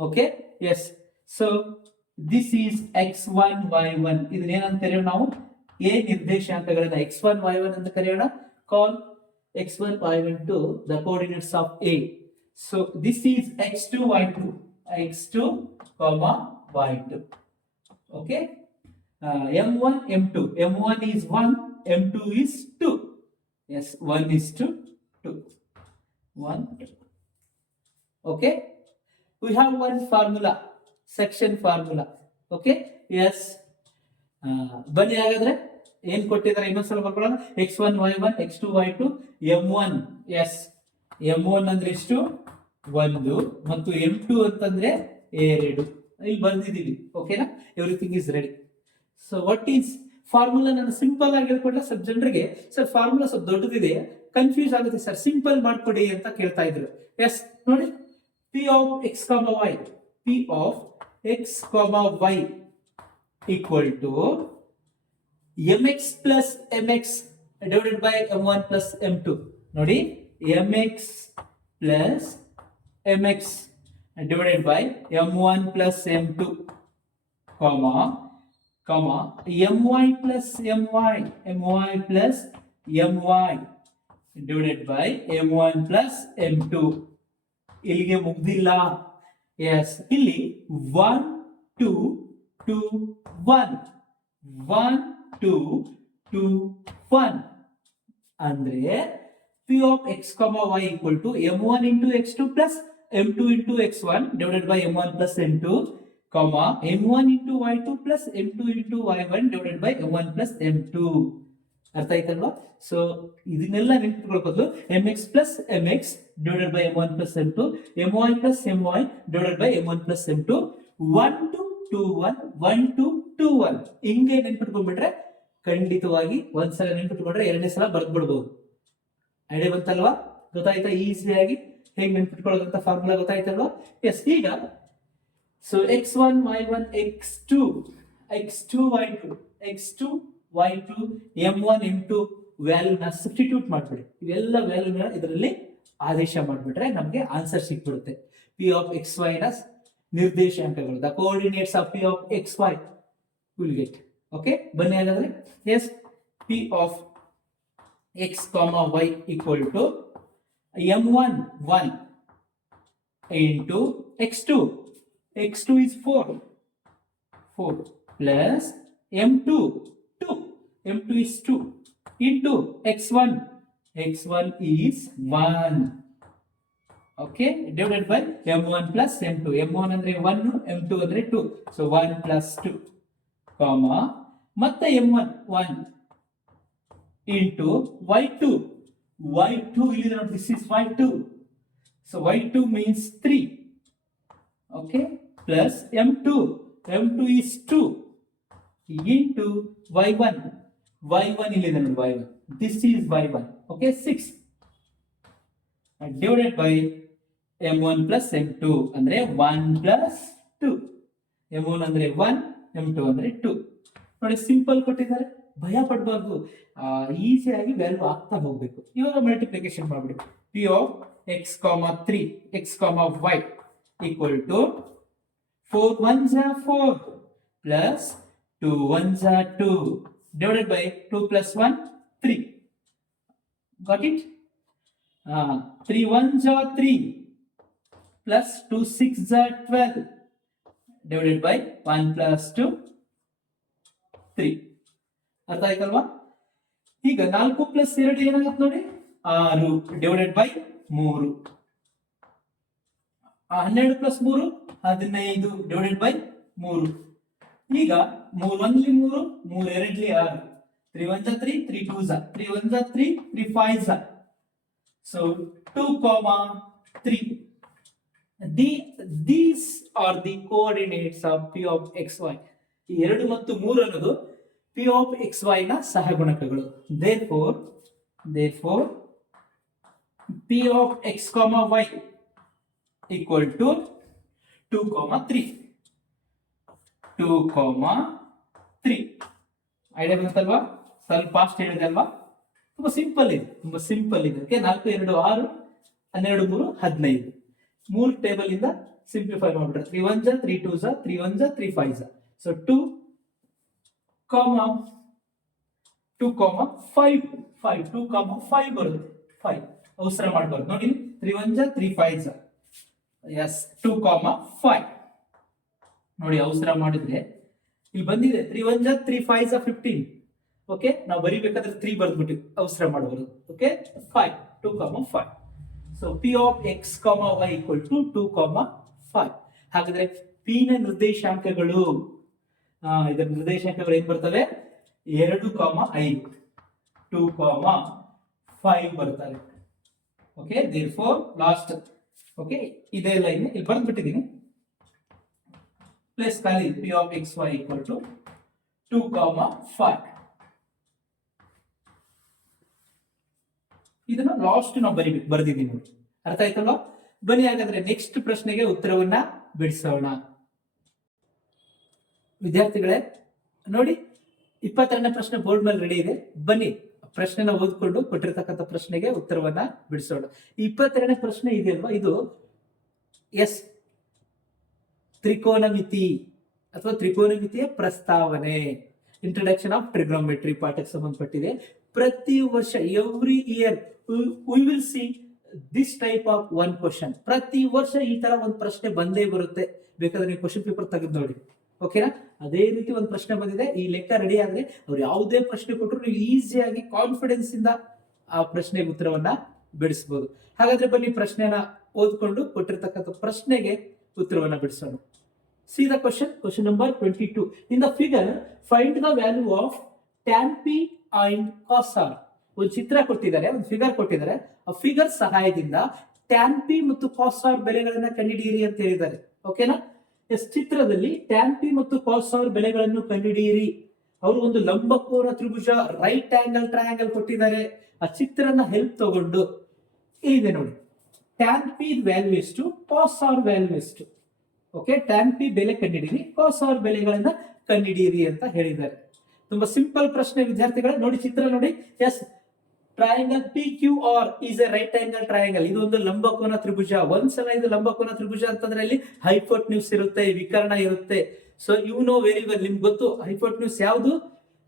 Okay yes. So this is x1 y1. ಇದನ್ನ ಏನಂತ ಕರೆಯೋಣ ನಾವು? ಎ ನಿರ್ದೇಶಾಂಕಗಳನ್ನ x1 y1 ಅಂತ ಕರೆಯೋಣ. ಕಾಲ್ x1 y1 to the coordinates of A. So this is x2 y2, x2 comma y2. Okay. M1 M2. M1 is 1, M2 is 2. Yes, 1 is to 2. 1 2. Okay. We have one formula, section formula. Okay. Yes. ಬನ್ನಿ ಹಾಗಾದ್ರೆ ಏನ್ ಕೊಟ್ಟಿದ್ದಾರೆ ಇನ್ನೊಂದ್ಸಲ ಬರ್ಕೊಳ್ಳೋಣ. x1 y1 x2 y2 m1. S, m1 ಅಂದ್ರೆ ಎಷ್ಟು? 1 ಮತ್ತು m2 ಅಂತಂದ್ರೆ 2. ಇಲ್ಲಿ ಬರ್ದಿದ್ದೀವಿ. ಓಕೆನಾ? Everything is ready. So what is formula? ನಾನು ಸಿಂಪಲ್ ಆಗಿ ಹೇಳ್ಕೊಟ್ರೆ ಸ್ವಲ್ಪ ಜನರಿಗೆ ಸರ್ ಫಾರ್ಮುಲಾ ಸ್ವಲ್ಪ ದೊಡ್ಡದಿದೆ, ಕನ್ಫ್ಯೂಸ್ ಆಗುತ್ತೆ ಸರ್, ಸಿಂಪಲ್ ಮಾಡ್ಕೊಡಿ ಅಂತ ಕೇಳ್ತಾ ಇದ್ರು. ಎಸ್ ನೋಡಿ, p of x, y, p of x, y equal to mx plus mx divided by m1 plus m2. ನೋಡಿ, mx plus mx divided by m1 plus m2, comma my plus my plus my divided by m1 plus m2. ಇಲ್ಲಿಗೆ ಮುಗ್ದಿಲ್ಲ. ಎಸ್, ಇಲ್ಲಿ 1 2 2 1 1 2 2 1 ಅಂದ್ರೆ p of x, y equal to m1 into x2 plus m2 into x1 divided by m1 plus m2, comma m1 into y2 plus m2 into y1 divided by m1 plus m2. ಅರ್ಥ ಆಯ್ತಲ್ವಾ? ಸೊ ಇದನ್ನೆಲ್ಲ ನೆನಪಿಟ್ಕೊಳ್ಳೋದು mx plus mx divided by m1 plus m2, my plus my divided by m1 plus m2, 1 2 2 1 1 2 2 1. ಹಿಂಗೆ ನೆನಪಿಟ್ಕೊಂಡ್ಬಿಟ್ರೆ ಖಂಡಿತವಾಗಿ ಒಂದ್ಸಲ ನೆನಪಿಟ್ಕೊಂಡ್ರೆ ಎರಡನೇ ಸಲ ಬರ್ದ್ಬಿಡ್ಬೋದು. ಐಡಿಯಾ ಬಂತಲ್ವಾ? ಗೊತ್ತಾಯ್ತಾ? ಈಸಿಯಾಗಿ ಹೇಗೆ ನೆನಪಿಟ್ಕೊಳ್ಳೋದಂತ ಫಾರ್ಮುಲಾ ಗೊತ್ತಾಯ್ತಲ್ವಾ? ಎಸ್, ಈಗ so x1 y1 x2 y2 x2 y2 m1 m2 ವ್ಯಾಲ್ಯೂನ ಸಬ್ಸ್ಟಿಟ್ಯೂಟ್ ಮಾಡ್ಬಿಡಿ. ಇವೆಲ್ಲ ವ್ಯಾಲ್ಯೂನ ಇದರಲ್ಲಿ ಆದೇಶ ಮಾಡಿಬಿಟ್ರೆ ನಮಗೆ ಆನ್ಸರ್ ಸಿಕ್ಬಿಡುತ್ತೆ. p of xy ನ ನಿರ್ದೇಶಾಂಕಗಳು, the coordinates of p of xy will get. Okay, ಬನ್ನಿ ಹಾಗಾದ್ರೆ. Yes, p of x, y equal to m1 1 into x2 is 4 plus m2 2 is 2 into x1 is 1. okay, divided by m1 plus m2. m1 ಅಂದ್ರೆ 1, m2 ಅಂದ್ರೆ 2. so 1 plus 2, comma ಮತ್ತೆ m1 1 into y2 ಇಲ್ಲಿ ನೋಡಿ, this is y2. so y2 means 3. okay, plus m2 is 2 into y1 ಇಲ್ಲಿ ನೋಡಿ, y1 this is y1. okay, 6 divided by m1 plus m2 ಅಂದ್ರೆ 1 plus 2. m1 ಅಂದ್ರೆ 1, m2 ಅಂದ್ರೆ 2. ನೋಡಿ, ಸಿಂಪಲ್ ಕೊಟ್ಟಿದ್ದಾರೆ, ಭಯ ಪಡಬಾರ್ದು, ಈಸಿಯಾಗಿ ವ್ಯಾಲ್ಯೂ ಆಗ್ತಾ ಹೋಗ್ಬೇಕು. ಇವಾಗ ಮಲ್ಟಿಪ್ಲಿಕೇಶನ್ ಮಾಡ್ಬಿಡಿ. p of x, 3 x, y equal to 4 1s are 4 plus 2 1s are 2 divided by 2 plus 1 3. got it? 3 1s are 3 plus 2 6s are 12 divided by 1 plus 2 3. ಅರ್ಥ ಆಯ್ತಲ್ವಾ? ಈಗ 4 ಪ್ಲಸ್ 2 ಏನಾಗುತ್ತೆ ನೋಡಿ, 6 divided by 3. 12 plus 3 15 divided by 3. ಈಗ 3 1 3 3 2 6 3 1 3 3 2 3 1 3 3 5. so 2, 3. These are the coordinates of p of xy. ಈ 2 ಮತ್ತು 3 ಅನ್ನೋದು p of xy ನ ಸಹಗುಣಕಗಳು. therefore p of x, y equal to 2, 3. 2, 3. Idea ಬಂತಲ್ವಾ? ಸ್ವಲ್ಪ ಫಾಸ್ಟ್ ಹೇಳಿದೆ ಅಲ್ವಾ? ತುಂಬಾ ಸಿಂಪಲ್ ಇದೆ, ತುಂಬಾ ಸಿಂಪಲ್ ಇದೆ. ಓಕೆ, 4 2 6 12 3 15 ಮೂರು ಟೇಬಲ್ ಇಂದ ಸಿಂಪ್ಲಿಫೈ ಮಾಡ್ಬಿಟ್ರೆ 3 1 ಜಾ 3 2 ಜಾ 3 1 ಜಾ 3 5 ಜಾ. ಸೊ 2 5 2 5 ಬರುತ್ತೆ. 5 ಅವಸರ ಮಾಡಬಾರ್ದು ನೋಡಿ. 3 1 ಜಾ 3 5 ಜಾ. ಎಸ್ 2 5 ನೋಡಿ, ಅವಸರ ಮಾಡಿದ್ರೆ ಇಲ್ಲಿ ಬಂದಿದೆ 3 1 ಜಾ 3 5 ಜಾ 15. ಓಕೆ, ನಾವು ಬರಿಬೇಕಾದ್ರೆ 3 ಬರ್ದ್ಬಿಟ್ಟು ಅವಸರ ಮಾಡಬಾರ್ದು. Okay, 5 2 5. So p of x, y equal to 2, 5. ಹಾಗಾದ್ರೆ p ನ ನಿರ್ದೇಶಾಂಕಗಳು, ಇದರ ನಿರ್ದೇಶಾಂಕಗಳು ಏನ್ ಬರ್ತವೆ? 2, 5 2, 5 ಬರ್ತಾರೆ. Okay, therefore last. ಓಕೆ, ಇದೇ ಲೈನ್ ಇಲ್ಲಿ ಬರ್ದ್ಬಿಟ್ಟಿದ್ದೀನಿ. ಪ್ಲಸ್ ಖಾಲಿ p of x, y equal to 2, 5. ಇದನ್ನ ಲಾಸ್ಟ್ ನಾವು ಬರ್ದಿದ್ದೀವಿ ನೋಡಿ. ಅರ್ಥ ಆಯ್ತಲ್ವಾ? ಬನ್ನಿ ಹಾಗಾದ್ರೆ ನೆಕ್ಸ್ಟ್ ಪ್ರಶ್ನೆಗೆ ಉತ್ತರವನ್ನ ಬಿಡಿಸೋಣ. ವಿದ್ಯಾರ್ಥಿಗಳೇ ನೋಡಿ, 22ನೇ ಪ್ರಶ್ನೆ ಬೋರ್ಡ್ ಮೇಲೆ ರೆಡಿ ಇದೆ. ಬನ್ನಿ ಪ್ರಶ್ನೆನ ಓದ್ಕೊಂಡು ಕೊಟ್ಟಿರ್ತಕ್ಕಂಥ ಪ್ರಶ್ನೆಗೆ ಉತ್ತರವನ್ನ ಬಿಡಿಸೋಣ. 22ನೇ ಪ್ರಶ್ನೆ ಇದೆಯಲ್ವಾ, ಇದು ಎಸ್ ತ್ರಿಕೋನಮಿತಿ ಅಥವಾ ತ್ರಿಕೋನಮಿತಿಯ ಪ್ರಸ್ತಾವನೆ, ಇಂಟ್ರೊಡಕ್ಷನ್ ಆಫ್ ಟ್ರಿಗ್ನೋಮೆಟ್ರಿ ಪಾಠಕ್ಕೆ ಸಂಬಂಧಪಟ್ಟಿದೆ. ಪ್ರತಿ ವರ್ಷ every year we will see this type of one question. ಪ್ರತಿ ವರ್ಷ ಈ ತರ ಒಂದು ಪ್ರಶ್ನೆ ಬಂದೇ ಬರುತ್ತೆ. ಬೇಕಾದ್ರೆ ನೀವು ಕ್ವಶನ್ ಪೇಪರ್ ತೆಗೆದು ನೋಡಿ. ಓಕೆನಾ? ಅದೇ ರೀತಿ ಒಂದು ಪ್ರಶ್ನೆ ಬಂದಿದೆ. ಈ ಲೆಕ್ಕ ರೆಡಿ ಆದ್ರೆ ಅವ್ರು ಯಾವುದೇ ಪ್ರಶ್ನೆ ಕೊಟ್ಟರು ನೀವು ಈಸಿಯಾಗಿ ಕಾನ್ಫಿಡೆನ್ಸ್ ಇಂದ ಆ ಪ್ರಶ್ನೆಗೆ ಉತ್ತರವನ್ನ ಬಿಡಿಸಬಹುದು. ಹಾಗಾದ್ರೆ ಬನ್ನಿ ಪ್ರಶ್ನೆನ ಓದ್ಕೊಂಡು ಕೊಟ್ಟಿರ್ತಕ್ಕಂಥ ಪ್ರಶ್ನೆಗೆ ಉತ್ತರವನ್ನ ಬಿಡಿಸೋಣ. See the question number 22. In the figure, find the value of tan P and cos R. ಒಂದು ಚಿತ್ರ ಕೊಟ್ಟಿದ್ದಾರೆ, ಒಂದು ಫಿಗರ್ ಕೊಟ್ಟಿದ್ದಾರೆ. ಆ ಫಿಗರ್ ಸಹಾಯದಿಂದ tan P ಮತ್ತು cos R ಬೆಲೆಗಳನ್ನ ಕಂಡುಹಿಡಿಯಿರಿ ಅಂತ ಹೇಳಿದ್ದಾರೆ. ಓಕೆನಾ? ಎಸ್, ಚಿತ್ರದಲ್ಲಿ tan P ಮತ್ತು cos R ಬೆಲೆಗಳನ್ನು ಕಂಡುಹಿಡಿಯಿರಿ. ಅವರು ಒಂದು ಲಂಬಕೋನ ತ್ರಿಭುಜ ರೈಟ್ ಆಂಗಲ್ ಟ್ರಯಾಂಗಲ್ ಕೊಟ್ಟಿದ್ದಾರೆ. ಆ ಚಿತ್ರನ ಹೆಲ್ಪ್ ತಗೊಂಡು ಇಲ್ಲಿದೆ ನೋಡಿ, tan P ವ್ಯಾಲ್ಯೂ ಎಷ್ಟು, cos R ವ್ಯಾಲ್ಯೂ ಎಷ್ಟು. ಓಕೆ, tan P ಬೆಲೆ ಕಂಡುಹಿಡಿಯಿರಿ, cos R ಬೆಲೆಗಳನ್ನ ಕಂಡುಹಿಡಿಯಿರಿ ಅಂತ ಹೇಳಿದ್ದಾರೆ. ತುಂಬಾ ಸಿಂಪಲ್ ಪ್ರಶ್ನೆ ವಿದ್ಯಾರ್ಥಿಗಳೇ. ನೋಡಿ ಚಿತ್ರ ನೋಡಿ. Yes, triangle PQR is a right angle triangle. ಇದು ಒಂದು ಲಂಬಕೋನ ತ್ರಿಭುಜ. ಒಂದ್ಸಲ ಇದು ಲಂಬಕೋನ ತ್ರಿಭುಜ ಅಂತಂದ್ರೆ ಅಲ್ಲಿ ಹೈಪೋಟೆನ್ಯೂಸ್ ಇರುತ್ತೆ, ವಿಕರ್ಣ ಇರುತ್ತೆ. So you know very well, ನಿಮ್ಗೆ ಗೊತ್ತು ಹೈಪೋಟೆನ್ಯೂಸ್ ಯಾವುದು?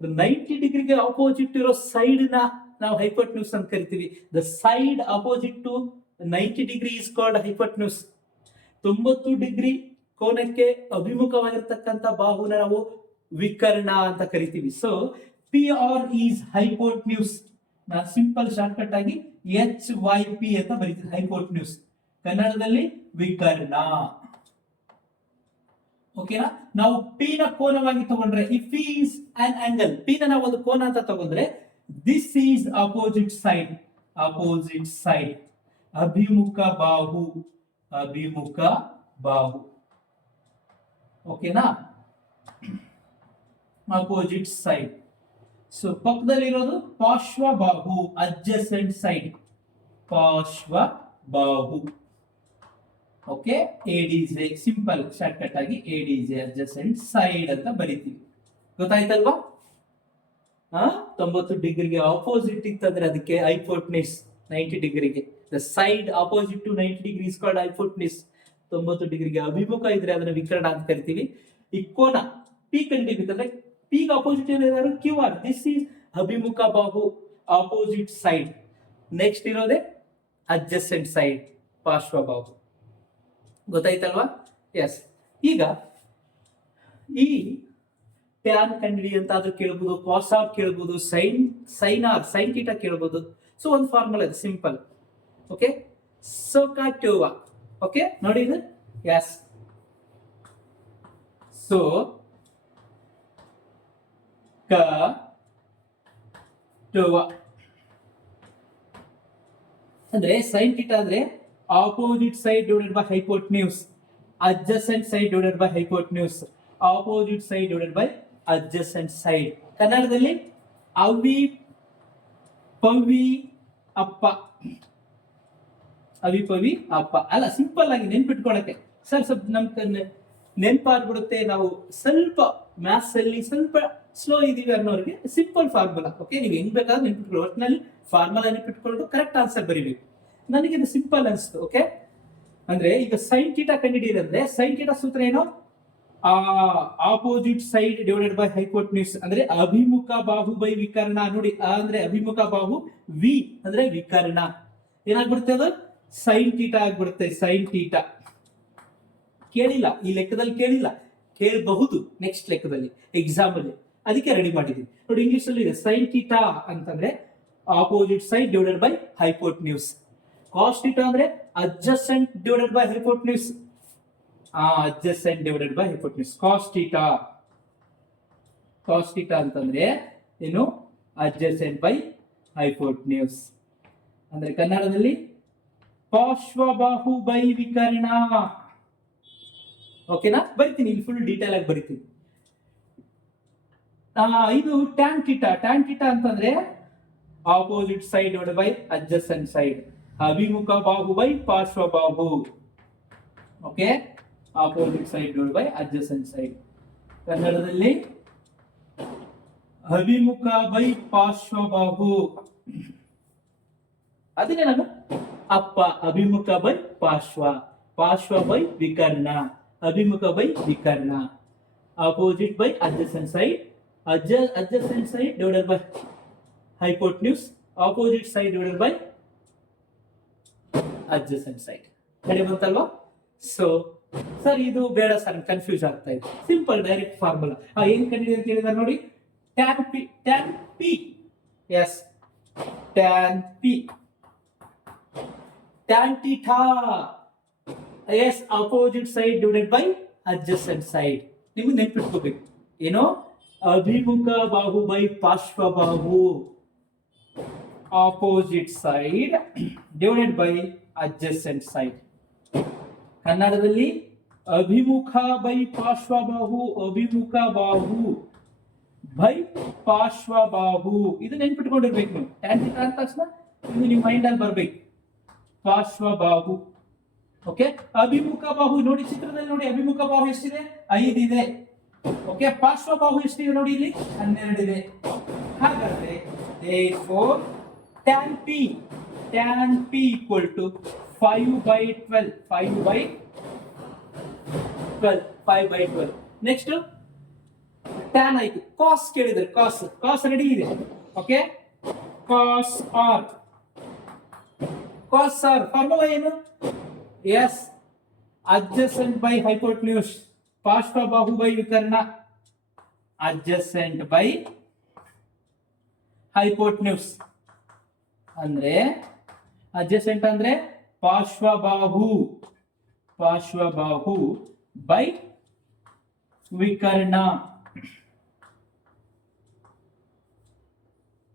90 ಡಿಗ್ರಿಗೆ ಆಪೋಸಿಟ್ ಇರೋ ಸೈಡ್ ನ ನಾವು ಹೈಪೋಟೆನ್ಯೂಸ್ ಅಂತ ಕರಿತೀವಿ. The side opposite to 90 degree is called hypotenuse. 90 ಡಿಗ್ರಿ ಕೋನಕ್ಕೆ ಅಭಿಮುಖವಾಗಿರ್ತಕ್ಕಂಥ ಬಾಹುನ ನಾವು ವಿಕರ್ಣ ಅಂತ ಕರಿತೀವಿ. So PR is hypotenuse. ನಾನು ಸಿಂಪಲ್ ಶಾರ್ಟ್ ಕಟ್ ಆಗಿ HYP ಅಂತ ಬರೀತೀನಿ. ಹೈಪೋಟೆನ್ಯೂಸ್ ಕನ್ನಡದಲ್ಲಿ ವಿಕರ್ಣ. ಓಕೆನಾ? ನಾವು P ನ ಕೋನವಾಗಿ ತಗೊಂಡ್ರೆ, if is an angle, P ನ ನಾವು ಒಂದು ಕೋನ ಅಂತ ತಗೊಂಡ್ರೆ, this is opposite side. Opposite side, ಅಭಿಮುಖ ಬಾಹು. ಅಭಿಮುಖ ಬಾಹು. ಓಕೆನಾ? Opposite side. ಸೊ ಪಕ್ಕದಲ್ಲಿರೋದು ಪಾರ್ಶ್ವ ಬಾಹು, ಅಡ್ಜಸೆಂಟ್ ಸೈಡ್. ಪಾರ್ಶ್ವ ಬಾಹು. Okay, ADJ simple shortcut ಆಗಿ ADJ ಅಡ್ಜಸೆಂಟ್ ಸೈಡ್ ಅಂತ ಬರೀತೀವಿ. ಗೊತ್ತಾಯ್ತಲ್ವಾ? 90 ಡಿಗ್ರಿಗೆ ಆಪೋಸಿಟ್ ಇತ್ತಂದ್ರೆ ಅದಕ್ಕೆ ಹೈಪೋಟೆನ್ಯೂಸ್. 90 ಡಿಗ್ರಿಗೆ the side opposite to 90 degree is called hypotenuse. 90 ಡಿಗ್ರಿಗೆ ಅಭಿಮುಖ ಇದ್ರೆ ಅದನ್ನ ವಿಕರ್ಣ ಅಂತ ಕರಿತೀವಿ. ಈ ಕೋನ P ಕಂಡುಹಿಡಿಬೇಕಂದ್ರೆ P ಗೆ ಅಪೋಸಿಟ್ ಏನಿದೆ QR. ದಿಸ್ ಈಸ್ ಅಭಿಮುಖ ಬಾಹು, ಅಪೋಸಿಟ್ ಸೈಡ್. ನೆಕ್ಸ್ಟ್ ಇರೋದೇ ಅಡ್ಜಸೆಂಟ್ ಸೈಡ್, ಪಾರ್ಶ್ವ ಬಾಹು. ಗೊತ್ತಾಯ್ತಲ್ವಾ? ಎಸ್. ಈಗ ಈ ಟ್ಯಾನ್ ಕಂಡುಹಿಡಿ ಅಂತ ಆದ್ರೂ ಕೇಳಬಹುದು, ಕಾಸ್ ಆರ್ ಕೇಳಬಹುದು, ಸೈನ್ ಆರ್ ಸೈನ್ ಥೀಟಾ ಕೇಳಬಹುದು. ಸೊ ಒಂದು ಫಾರ್ಮುಲಾ ಇದೆ ಸಿಂಪಲ್. ಓಕೆ, ಸೊಕಾಟೋವಾ. ಓಕೆ, ನೋಡಿ ಇದು. ಎಸ್, ಸೊ ಟೋವಾ ಅಂದ್ರೆ ಸೈನ್ ಥೀಟಾ ಅಂದ್ರೆ opposite side divided by hypotenuse, adjacent side divided by hypotenuse, opposite side divided by adjacent side. ಕನ್ನಡದಲ್ಲಿ ಅವಿ ಪವಿ ಅಪ್ಪ. ಅವಿಪವಿ ಅಪ್ಪ ಅಲ್ಲ, ಸಿಂಪಲ್ ಆಗಿ ನೆನ್ಪಿಟ್ಕೊಳಕ್ಕೆ ಸರ್ ಸ್ವಲ್ಪ ನಮ್ ನೆನಪಾಗ್ಬಿಡುತ್ತೆ. ನಾವು ಸ್ವಲ್ಪ ಮ್ಯಾಥ್ಸ್ ಅಲ್ಲಿ ಸ್ವಲ್ಪ ಸ್ಲೋ ಇದೀವಿ ಅನ್ನೋರಿಗೆ ಸಿಂಪಲ್ ಫಾರ್ಮುಲಾ. ಓಕೆ, ನೀವು ಹೆಂಗ್ ಬೇಕಾದ್ರೆ ನೆನ್ಪಿಟ್ಕೊಳ್ಳಿ, ಒಟ್ಟಿನಲ್ಲಿ ಫಾರ್ಮುಲಾ ನೆನ್ಪಿಟ್ಕೊಂಡು ಕರೆಕ್ಟ್ ಆನ್ಸರ್ ಬರೀಬೇಕು. ನನಗೆ ಇದು ಸಿಂಪಲ್ ಅನ್ಸ್ತು. ಓಕೆ, ಅಂದ್ರೆ ಈಗ ಸೈನ್ ಥೀಟಾ ಕಂಡುಹಿಡಿಯೋದಂದ್ರೆ ಸೈನ್ ಥೀಟಾ ಸೂತ್ರ ಏನು? Opposite side divided by hypotenuse, ಅಂದ್ರೆ ಅಭಿಮುಖ ಬಾಹು ಬೈ ವಿಕರ್ಣ. ನೋಡಿ, ಅಂದ್ರೆ ಅಭಿಮುಖ ಬಾಹು, ವಿ ಅಂದ್ರೆ ವಿಕರ್ಣ. ಏನಾಗ್ಬಿಡುತ್ತೆ ಅದು? ಸೈನ್ ಥೀಟಾ ಆಗ್ಬಿಡುತ್ತೆ. ಸೈನ್ ಥೀಟಾ ಕೇಳಿಲ್ಲ ಈ ಲೆಕ್ಕದಲ್ಲಿ, ಕೇಳಬಹುದು ನೆಕ್ಸ್ಟ್ ಲೆಕ್ಕದಲ್ಲಿ ಎಕ್ಸಾಮ್ ಅಲ್ಲಿ, ಅದಕ್ಕೆ ರೆಡಿ ಮಾಡಿದೀನಿ. ನೋಡಿ, ಇಂಗ್ಲಿಷ್ ಅಲ್ಲಿ ಇದೆ ಸೈನ್ ಥೀಟಾ ಅಂತಂದ್ರೆ opposite side divided by hypotenuse. Cos theta ಅಂದ್ರೆ adjacent divided by hypotenuse. Adjacent divided by hypotenuse. Cos theta ಅಂತಂದ್ರೆ ಏನು? Adjacent by hypotenuse. ಅಂದ್ರೆ ಕನ್ನಡದಲ್ಲಿ ಪಾರ್ಶ್ವಬಾಹು ಬೈ ವಿಕರ್ಣ. ಓಕೆನಾ? ಬರಿತೀನಿ, ಇಲ್ಲಿ ಫುಲ್ ಡೀಟೇಲ್ ಆಗಿ ಬರಿತೀನಿ. ಇದು ಟ್ಯಾನ್ ಥೀಟಾ. ಟ್ಯಾನ್ ಥೀಟಾ ಅಂತಂದ್ರೆ opposite side divided by adjacent side. ಅಭಿಮುಖ ಬಾಹು ಬೈ ಪಾರ್ಶ್ವಬಾಹು. Okay, opposite side divided by adjacent side. ಕನ್ನಡದಲ್ಲಿ ಅಭಿಮುಖ ಬೈ ಪಾರ್ಶ್ವಬಾಹು. ಅದನ್ನೇ ನಾನು ಅಪ್ಪ ಅಭಿಮುಖ ಬೈ ಪಾರ್ಶ್ವ ಬೈ ವಿಕರ್ಣ, ಅಭಿಮುಖ ಬೈ ವಿಕರ್ಣ, opposite by adjacent side, adjacent side divided by hypotenuse, opposite side divided by adjacent side. ಹೇಳಿ ಬಂತಲ್ವಾ? ಸೊ ಸರ್ ಇದು ಬೇಡ ಸರ್, ಕನ್ಫ್ಯೂಸ್ ಆಗ್ತಾ ಇದೆ. Simple direct formula. ಏನ್ ಕಂಡಿದೆ ಅಂತ ಹೇಳಿದ್ರೆ ನೋಡಿ, tan p, yes, tan p, tan theta, yes, opposite side divided by adjacent side. ನಿಮಗೆ ನೆನಪಿಟ್ಕೋಬೇಕು ಏನೋ, ಅಭಿಮುಖ ಬಾಹು ಬೈ ಪಾರ್ಶ್ವಬಾಹು, opposite side divided by adjacent side. ಕನ್ನಡದಲ್ಲಿ ಅಭಿಮುಖ ಬೈ ಪಾರ್ಶ್ವಬಾಹು, ಅಭಿಮುಖ ಬಾಹು ಬೈ ಪಾರ್ಶ್ವಬಾಹು. ಇದು ನೆನ್ಪಿಟ್ಕೊಂಡಿರ್ಬೇಕು ನೀವು. ಟ್ಯಾನ್ ಥೀಟಾ ಅಂದ ತಕ್ಷಣ ಇದು ನಿಮ್ಮ ಮೈಂಡ್ ಅಲ್ಲಿ ಬರ್ಬೇಕು. ಪಾರ್ಶ್ವಬಾಹು. ಓಕೆ, ಅಭಿಮುಖ ಬಾಹು ನೋಡಿ, ಚಿತ್ರದಲ್ಲಿ ನೋಡಿ, ಅಭಿಮುಖ ಬಾಹು ಎಷ್ಟಿದೆ? 5 ಇದೆ. ಓಕೆ, ಪಾರ್ಶ್ವಬಾಹು ಎಷ್ಟಿದೆ ನೋಡಿ, ಇಲ್ಲಿ 12 ಇದೆ. ಹಾಗಾದ್ರೆ therefore tan p equal to 5/12. 5/12. Next tan ಆಯ್ತು. cos ಕೇಳಿದ್ರೆ cos ರೆಡಿ ಇದೆ. ಓಕೆ, cos r ಫಾರ್ಮುಲಾ ಏನು? ಎಸ್, adjacent by hypotenuse, ಪಾರ್ಶ್ವಬಾಹು ಬೈ ವಿಕರ್ಣ, adjacent by hypotenuse. ಅಂದ್ರೆ adjacent ಅಂದ್ರೆ ಪಾರ್ಶ್ವಬಾಹು ಬೈ ವಿಕರ್ಣ.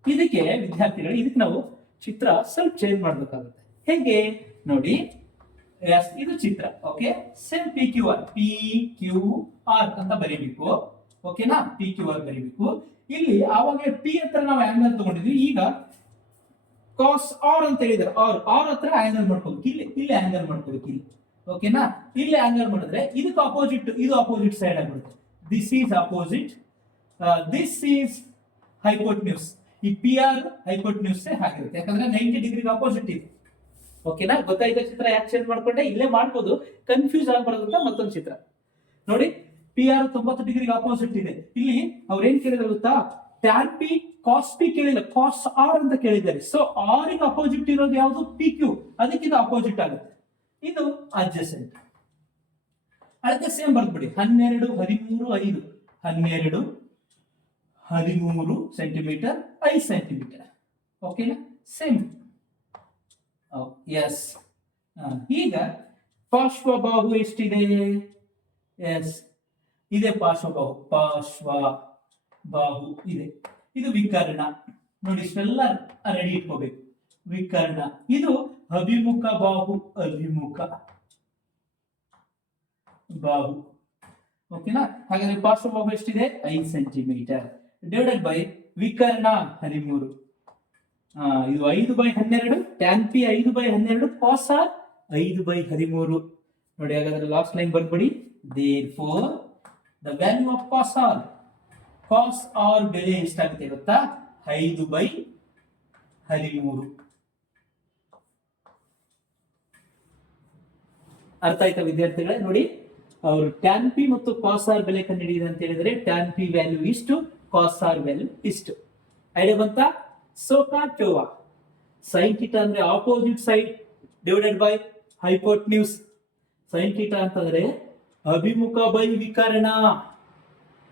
ಇದಕ್ಕೆ ವಿದ್ಯಾರ್ಥಿಗಳು, ಇದಕ್ಕೆ ನಾವು ಚಿತ್ರ ಸ್ವಲ್ಪ ಚೇಂಜ್ ಮಾಡಬೇಕಾಗುತ್ತೆ. ಹೇಗೆ ನೋಡಿ, ಇದು ಚಿತ್ರ. ಓಕೆ, ಸೇಮ್ PQR ಅಂತ ಬರೀಬೇಕು. ಓಕೆನಾ? PQR ಬರೀಬೇಕು. ಇಲ್ಲಿ ಆವಾಗ P ಹತ್ರ ನಾವು ಆಂಗಲ್ ತಗೊಂಡಿದ್ವಿ. ಈಗ cos r ಅಂತ ಹೇಳಿದ್ರೆ r ಹತ್ರ ಆಂಗಲ್ ಮಾಡ್ಕೋಬೇಕು. ಇಲ್ಲಿ ಆಂಗಲ್ ಮಾಡ್ಕೋಬೇಕು. ಇಲ್ಲಿ ಓಕೆನಾ? ಇಲ್ಲಿ ಆಂಗಲ್ ಮಾಡಿದ್ರೆ ಇದಕ್ಕೆ ಅಪೋಸಿಟ್, ಇದು ಅಪೋಸಿಟ್ ಸೈಡ್ ಆಗ್ಬಿಡುತ್ತೆ. This is opposite, this is hypotenuse. ಈ PR ಹೈಪೋಟೆನ್ಯೂಸ್ ಆಗಿರುತ್ತೆ, ಯಾಕಂದ್ರೆ 90 ಡಿಗ್ರಿಗೆ ಅಪೋಸಿಟ್ ಇದೆ. ಓಕೆನಾ? ಗೊತ್ತಾಯ್ತಾ? ಚಿತ್ರ ಯಾಕೆ ಚೇಂಜ್ ಮಾಡ್ಕೊಂಡೆ? ಇಲ್ಲೇ ಮಾಡ್ಬೋದು, ಕನ್ಫ್ಯೂಸ್ ಆಗ್ಬಾರ್ದು ಅಂತ ಮತ್ತೊಂದು ಚಿತ್ರ ನೋಡಿ. PR 90 ಡಿಗ್ರಿಗೆ ಅಪೋಸಿಟ್ ಇದೆ. ಇಲ್ಲಿ ಅವ್ರು ಏನ್ ಕೇಳಿದ್ರು ಗೊತ್ತಾ? tan p cos p ಕೇಳಿಲ್ಲ, cos r ಅಂತ ಕೇಳಿದ್ದಾರೆ. ಸೊ r ಗೆ ಅಪೋಸಿಟ್ ಇರೋದು ಯಾವುದು? PQ. ಅದಕ್ಕೆ ಇದು ಅಪೋಸಿಟ್ ಆಗುತ್ತೆ. ಇದು ಅಡ್ಜಸೆಂಟ್. ಅದಕ್ಕೆ ಸೇಮ್ ಬರ್ದ್ಬಿಡಿ. 12, 13, 5. 12, 13 centimetre, 5 centimetre. ಓಕೆನಾ? ಸೇಮ್. ಎಸ್. ಈಗ ಪಾರ್ಶ್ವಬಾಹು ಎಷ್ಟಿದೆ? ಎಸ್, ಇದೆ ಪಾರ್ಶ್ವಬಾಹು ಇದೆ. ಇದು ವಿಕರ್ಣ. ನೋಡಿ, ಇಷ್ಟೆಲ್ಲ ರೆಡಿ ಇಟ್ಕೋಬೇಕು. ವಿಕರ್ಣ. ಇದು ಅಭಿಮುಖ ಬಾಹು. ಓಕೆನಾ? ಹಾಗಾದ್ರೆ ಪಾರ್ಶ್ವಬಾಹು ಎಷ್ಟಿದೆ? 5 ಸೆಂಟಿಮೀಟರ್ ಡಿವೈಡೆಡ್ ಬೈ ವಿಕರ್ಣ 13. ಇದು 5/12. tan p 5/12, cos r 5/13. ನೋಡಿ, ಹಾಗಾದ್ರೆ ಲಾಸ್ಟ್ ಲೈನ್ ಬರ್ಬಿಡಿ. therefore the value of cos r cos R ಬೆಲೆ ಎಷ್ಟಾಗುತ್ತೆ ಗೊತ್ತಾ? 5/13. ಅರ್ಥ ಆಯ್ತಾ ವಿದ್ಯಾರ್ಥಿಗಳೇ? ನೋಡಿ, ಅವರು ಟ್ಯಾನ್ ಪಿ ಮತ್ತು ಕಾಸ್ ಆರ್ ಬೆಲೆ ಕಂಡುಹಿಡಿದ ಅಂತ ಹೇಳಿದ್ರೆ ಟ್ಯಾನ್ ಪಿ ವ್ಯಾಲ್ಯೂ ಇಷ್ಟು, ಕಾಸ್ ಆರ್ ವ್ಯಾಲ್ಯೂ ಇಷ್ಟು. ಐಡಿಯಾ ಬಂತ? ಸೋಕಾಟೋವಾ ಸೈನ್ ಥೀಟಾ ಅಂದ್ರೆ opposite side divided by hypotenuse. Sine theta ಅಂತಂದ್ರೆ ಅಭಿಮುಖ ಬೈ ವಿಕರ್ಣ.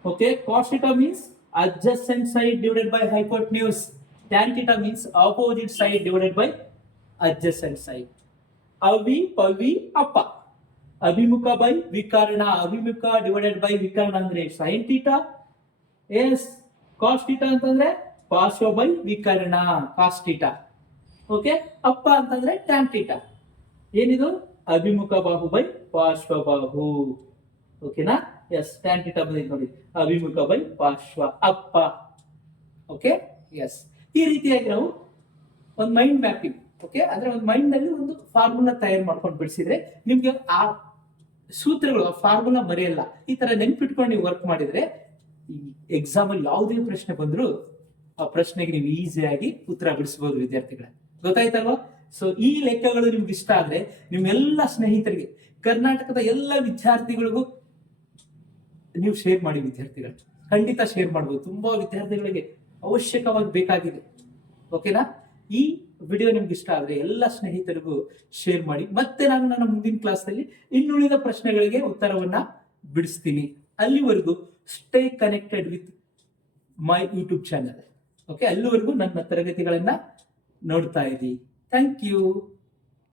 Okay, cos theta means adjacent side divided by hypotenuse. Tan theta means opposite side divided by adjacent side. ಅವಿ ಪವಿ ಅಪ್ಪ, ಅಭಿಮುಖ ಬೈ ವಿಕರ್ಣ. ಅಭಿಮುಖ ಡಿವೈಡೆಡ್ ಬೈ ವಿಕರ್ಣ ಅಂದ್ರೆ sine theta. Yes, cos theta ಅಂತಂದ್ರೆ ಪಾರ್ಶ್ವ ಬೈ ವಿಕರ್ಣ, ಕಾಸ್ ಥೀಟಾ. ಓಕೆ, ಅಪ್ಪ ಅಂತಂದ್ರೆ ಟ್ಯಾನ್ ಥೀಟಾ. ಏನಿದು? ಅಭಿಮುಖ ಬಾಹು ಬೈ ಪಾರ್ಶ್ವ ಬಾಹು. ಓಕೆನಾ? ಎಸ್, ಟ್ಯಾನ್ ಥೀಟಾ ಬಂದಿದೆ ನೋಡಿ, ಅಭಿಮುಖ ಬೈ ಪಾರ್ಶ್ವ ಅಪ್ಪ. Okay, yes. ಈ ರೀತಿಯಾಗಿ ನಾವು ಒಂದು ಮೈಂಡ್ ಮ್ಯಾಪಿಂಗ್, ಓಕೆ, ಅಂದ್ರೆ ಒಂದು ಮೈಂಡ್ ನಲ್ಲಿ ಒಂದು ಫಾರ್ಮುಲಾ ತಯಾರು ಮಾಡ್ಕೊಂಡು ಬಿಡಿಸಿದ್ರೆ ನಿಮ್ಗೆ ಆ ಸೂತ್ರಗಳು, ಆ ಫಾರ್ಮುಲಾ ಮರೆಯಲ್ಲ. ಈ ತರ ನೆನ್ಪಿಟ್ಕೊಂಡು ನೀವು ವರ್ಕ್ ಮಾಡಿದ್ರೆ ಎಕ್ಸಾಮ್ ಅಲ್ಲಿ ಯಾವುದೇ ಪ್ರಶ್ನೆ ಬಂದ್ರು ಆ ಪ್ರಶ್ನೆಗೆ ನೀವು ಈಸಿಯಾಗಿ ಉತ್ತರ ಬಿಡಿಸಬಹುದು ವಿದ್ಯಾರ್ಥಿಗಳ. ಗೊತ್ತಾಯ್ತಲ್ವಾ? ಸೊ ಈ ಲೆಕ್ಕಗಳು ನಿಮ್ಗೆ ಇಷ್ಟ ಆದ್ರೆ ನಿಮ್ಮೆಲ್ಲ ಸ್ನೇಹಿತರಿಗೆ, ಕರ್ನಾಟಕದ ಎಲ್ಲ ವಿದ್ಯಾರ್ಥಿಗಳಿಗೂ ನೀವು ಶೇರ್ ಮಾಡಿ ವಿದ್ಯಾರ್ಥಿಗಳು. ಖಂಡಿತ ಶೇರ್ ಮಾಡ್ಬೋದು, ತುಂಬಾ ವಿದ್ಯಾರ್ಥಿಗಳಿಗೆ ಅವಶ್ಯಕವಾಗಿ ಬೇಕಾಗಿದೆ. ಓಕೆನಾ? ಈ ವಿಡಿಯೋ ನಿಮ್ಗೆ ಇಷ್ಟ ಆದ್ರೆ ಎಲ್ಲ ಸ್ನೇಹಿತರಿಗೂ ಶೇರ್ ಮಾಡಿ. ಮತ್ತೆ ನಾನು ನನ್ನ ಮುಂದಿನ ಕ್ಲಾಸ್ ನಲ್ಲಿ ಇನ್ನುಳಿದ ಪ್ರಶ್ನೆಗಳಿಗೆ ಉತ್ತರವನ್ನ ಬಿಡಿಸ್ತೀನಿ. ಅಲ್ಲಿವರೆಗೂ stay connected with my YouTube channel. Okay, ಅಲ್ಲಿವರೆಗೂ ನನ್ನ ತರಗತಿಗಳನ್ನ ನೋಡ್ತಾ ಇದ್ದೀವಿ. Thank you.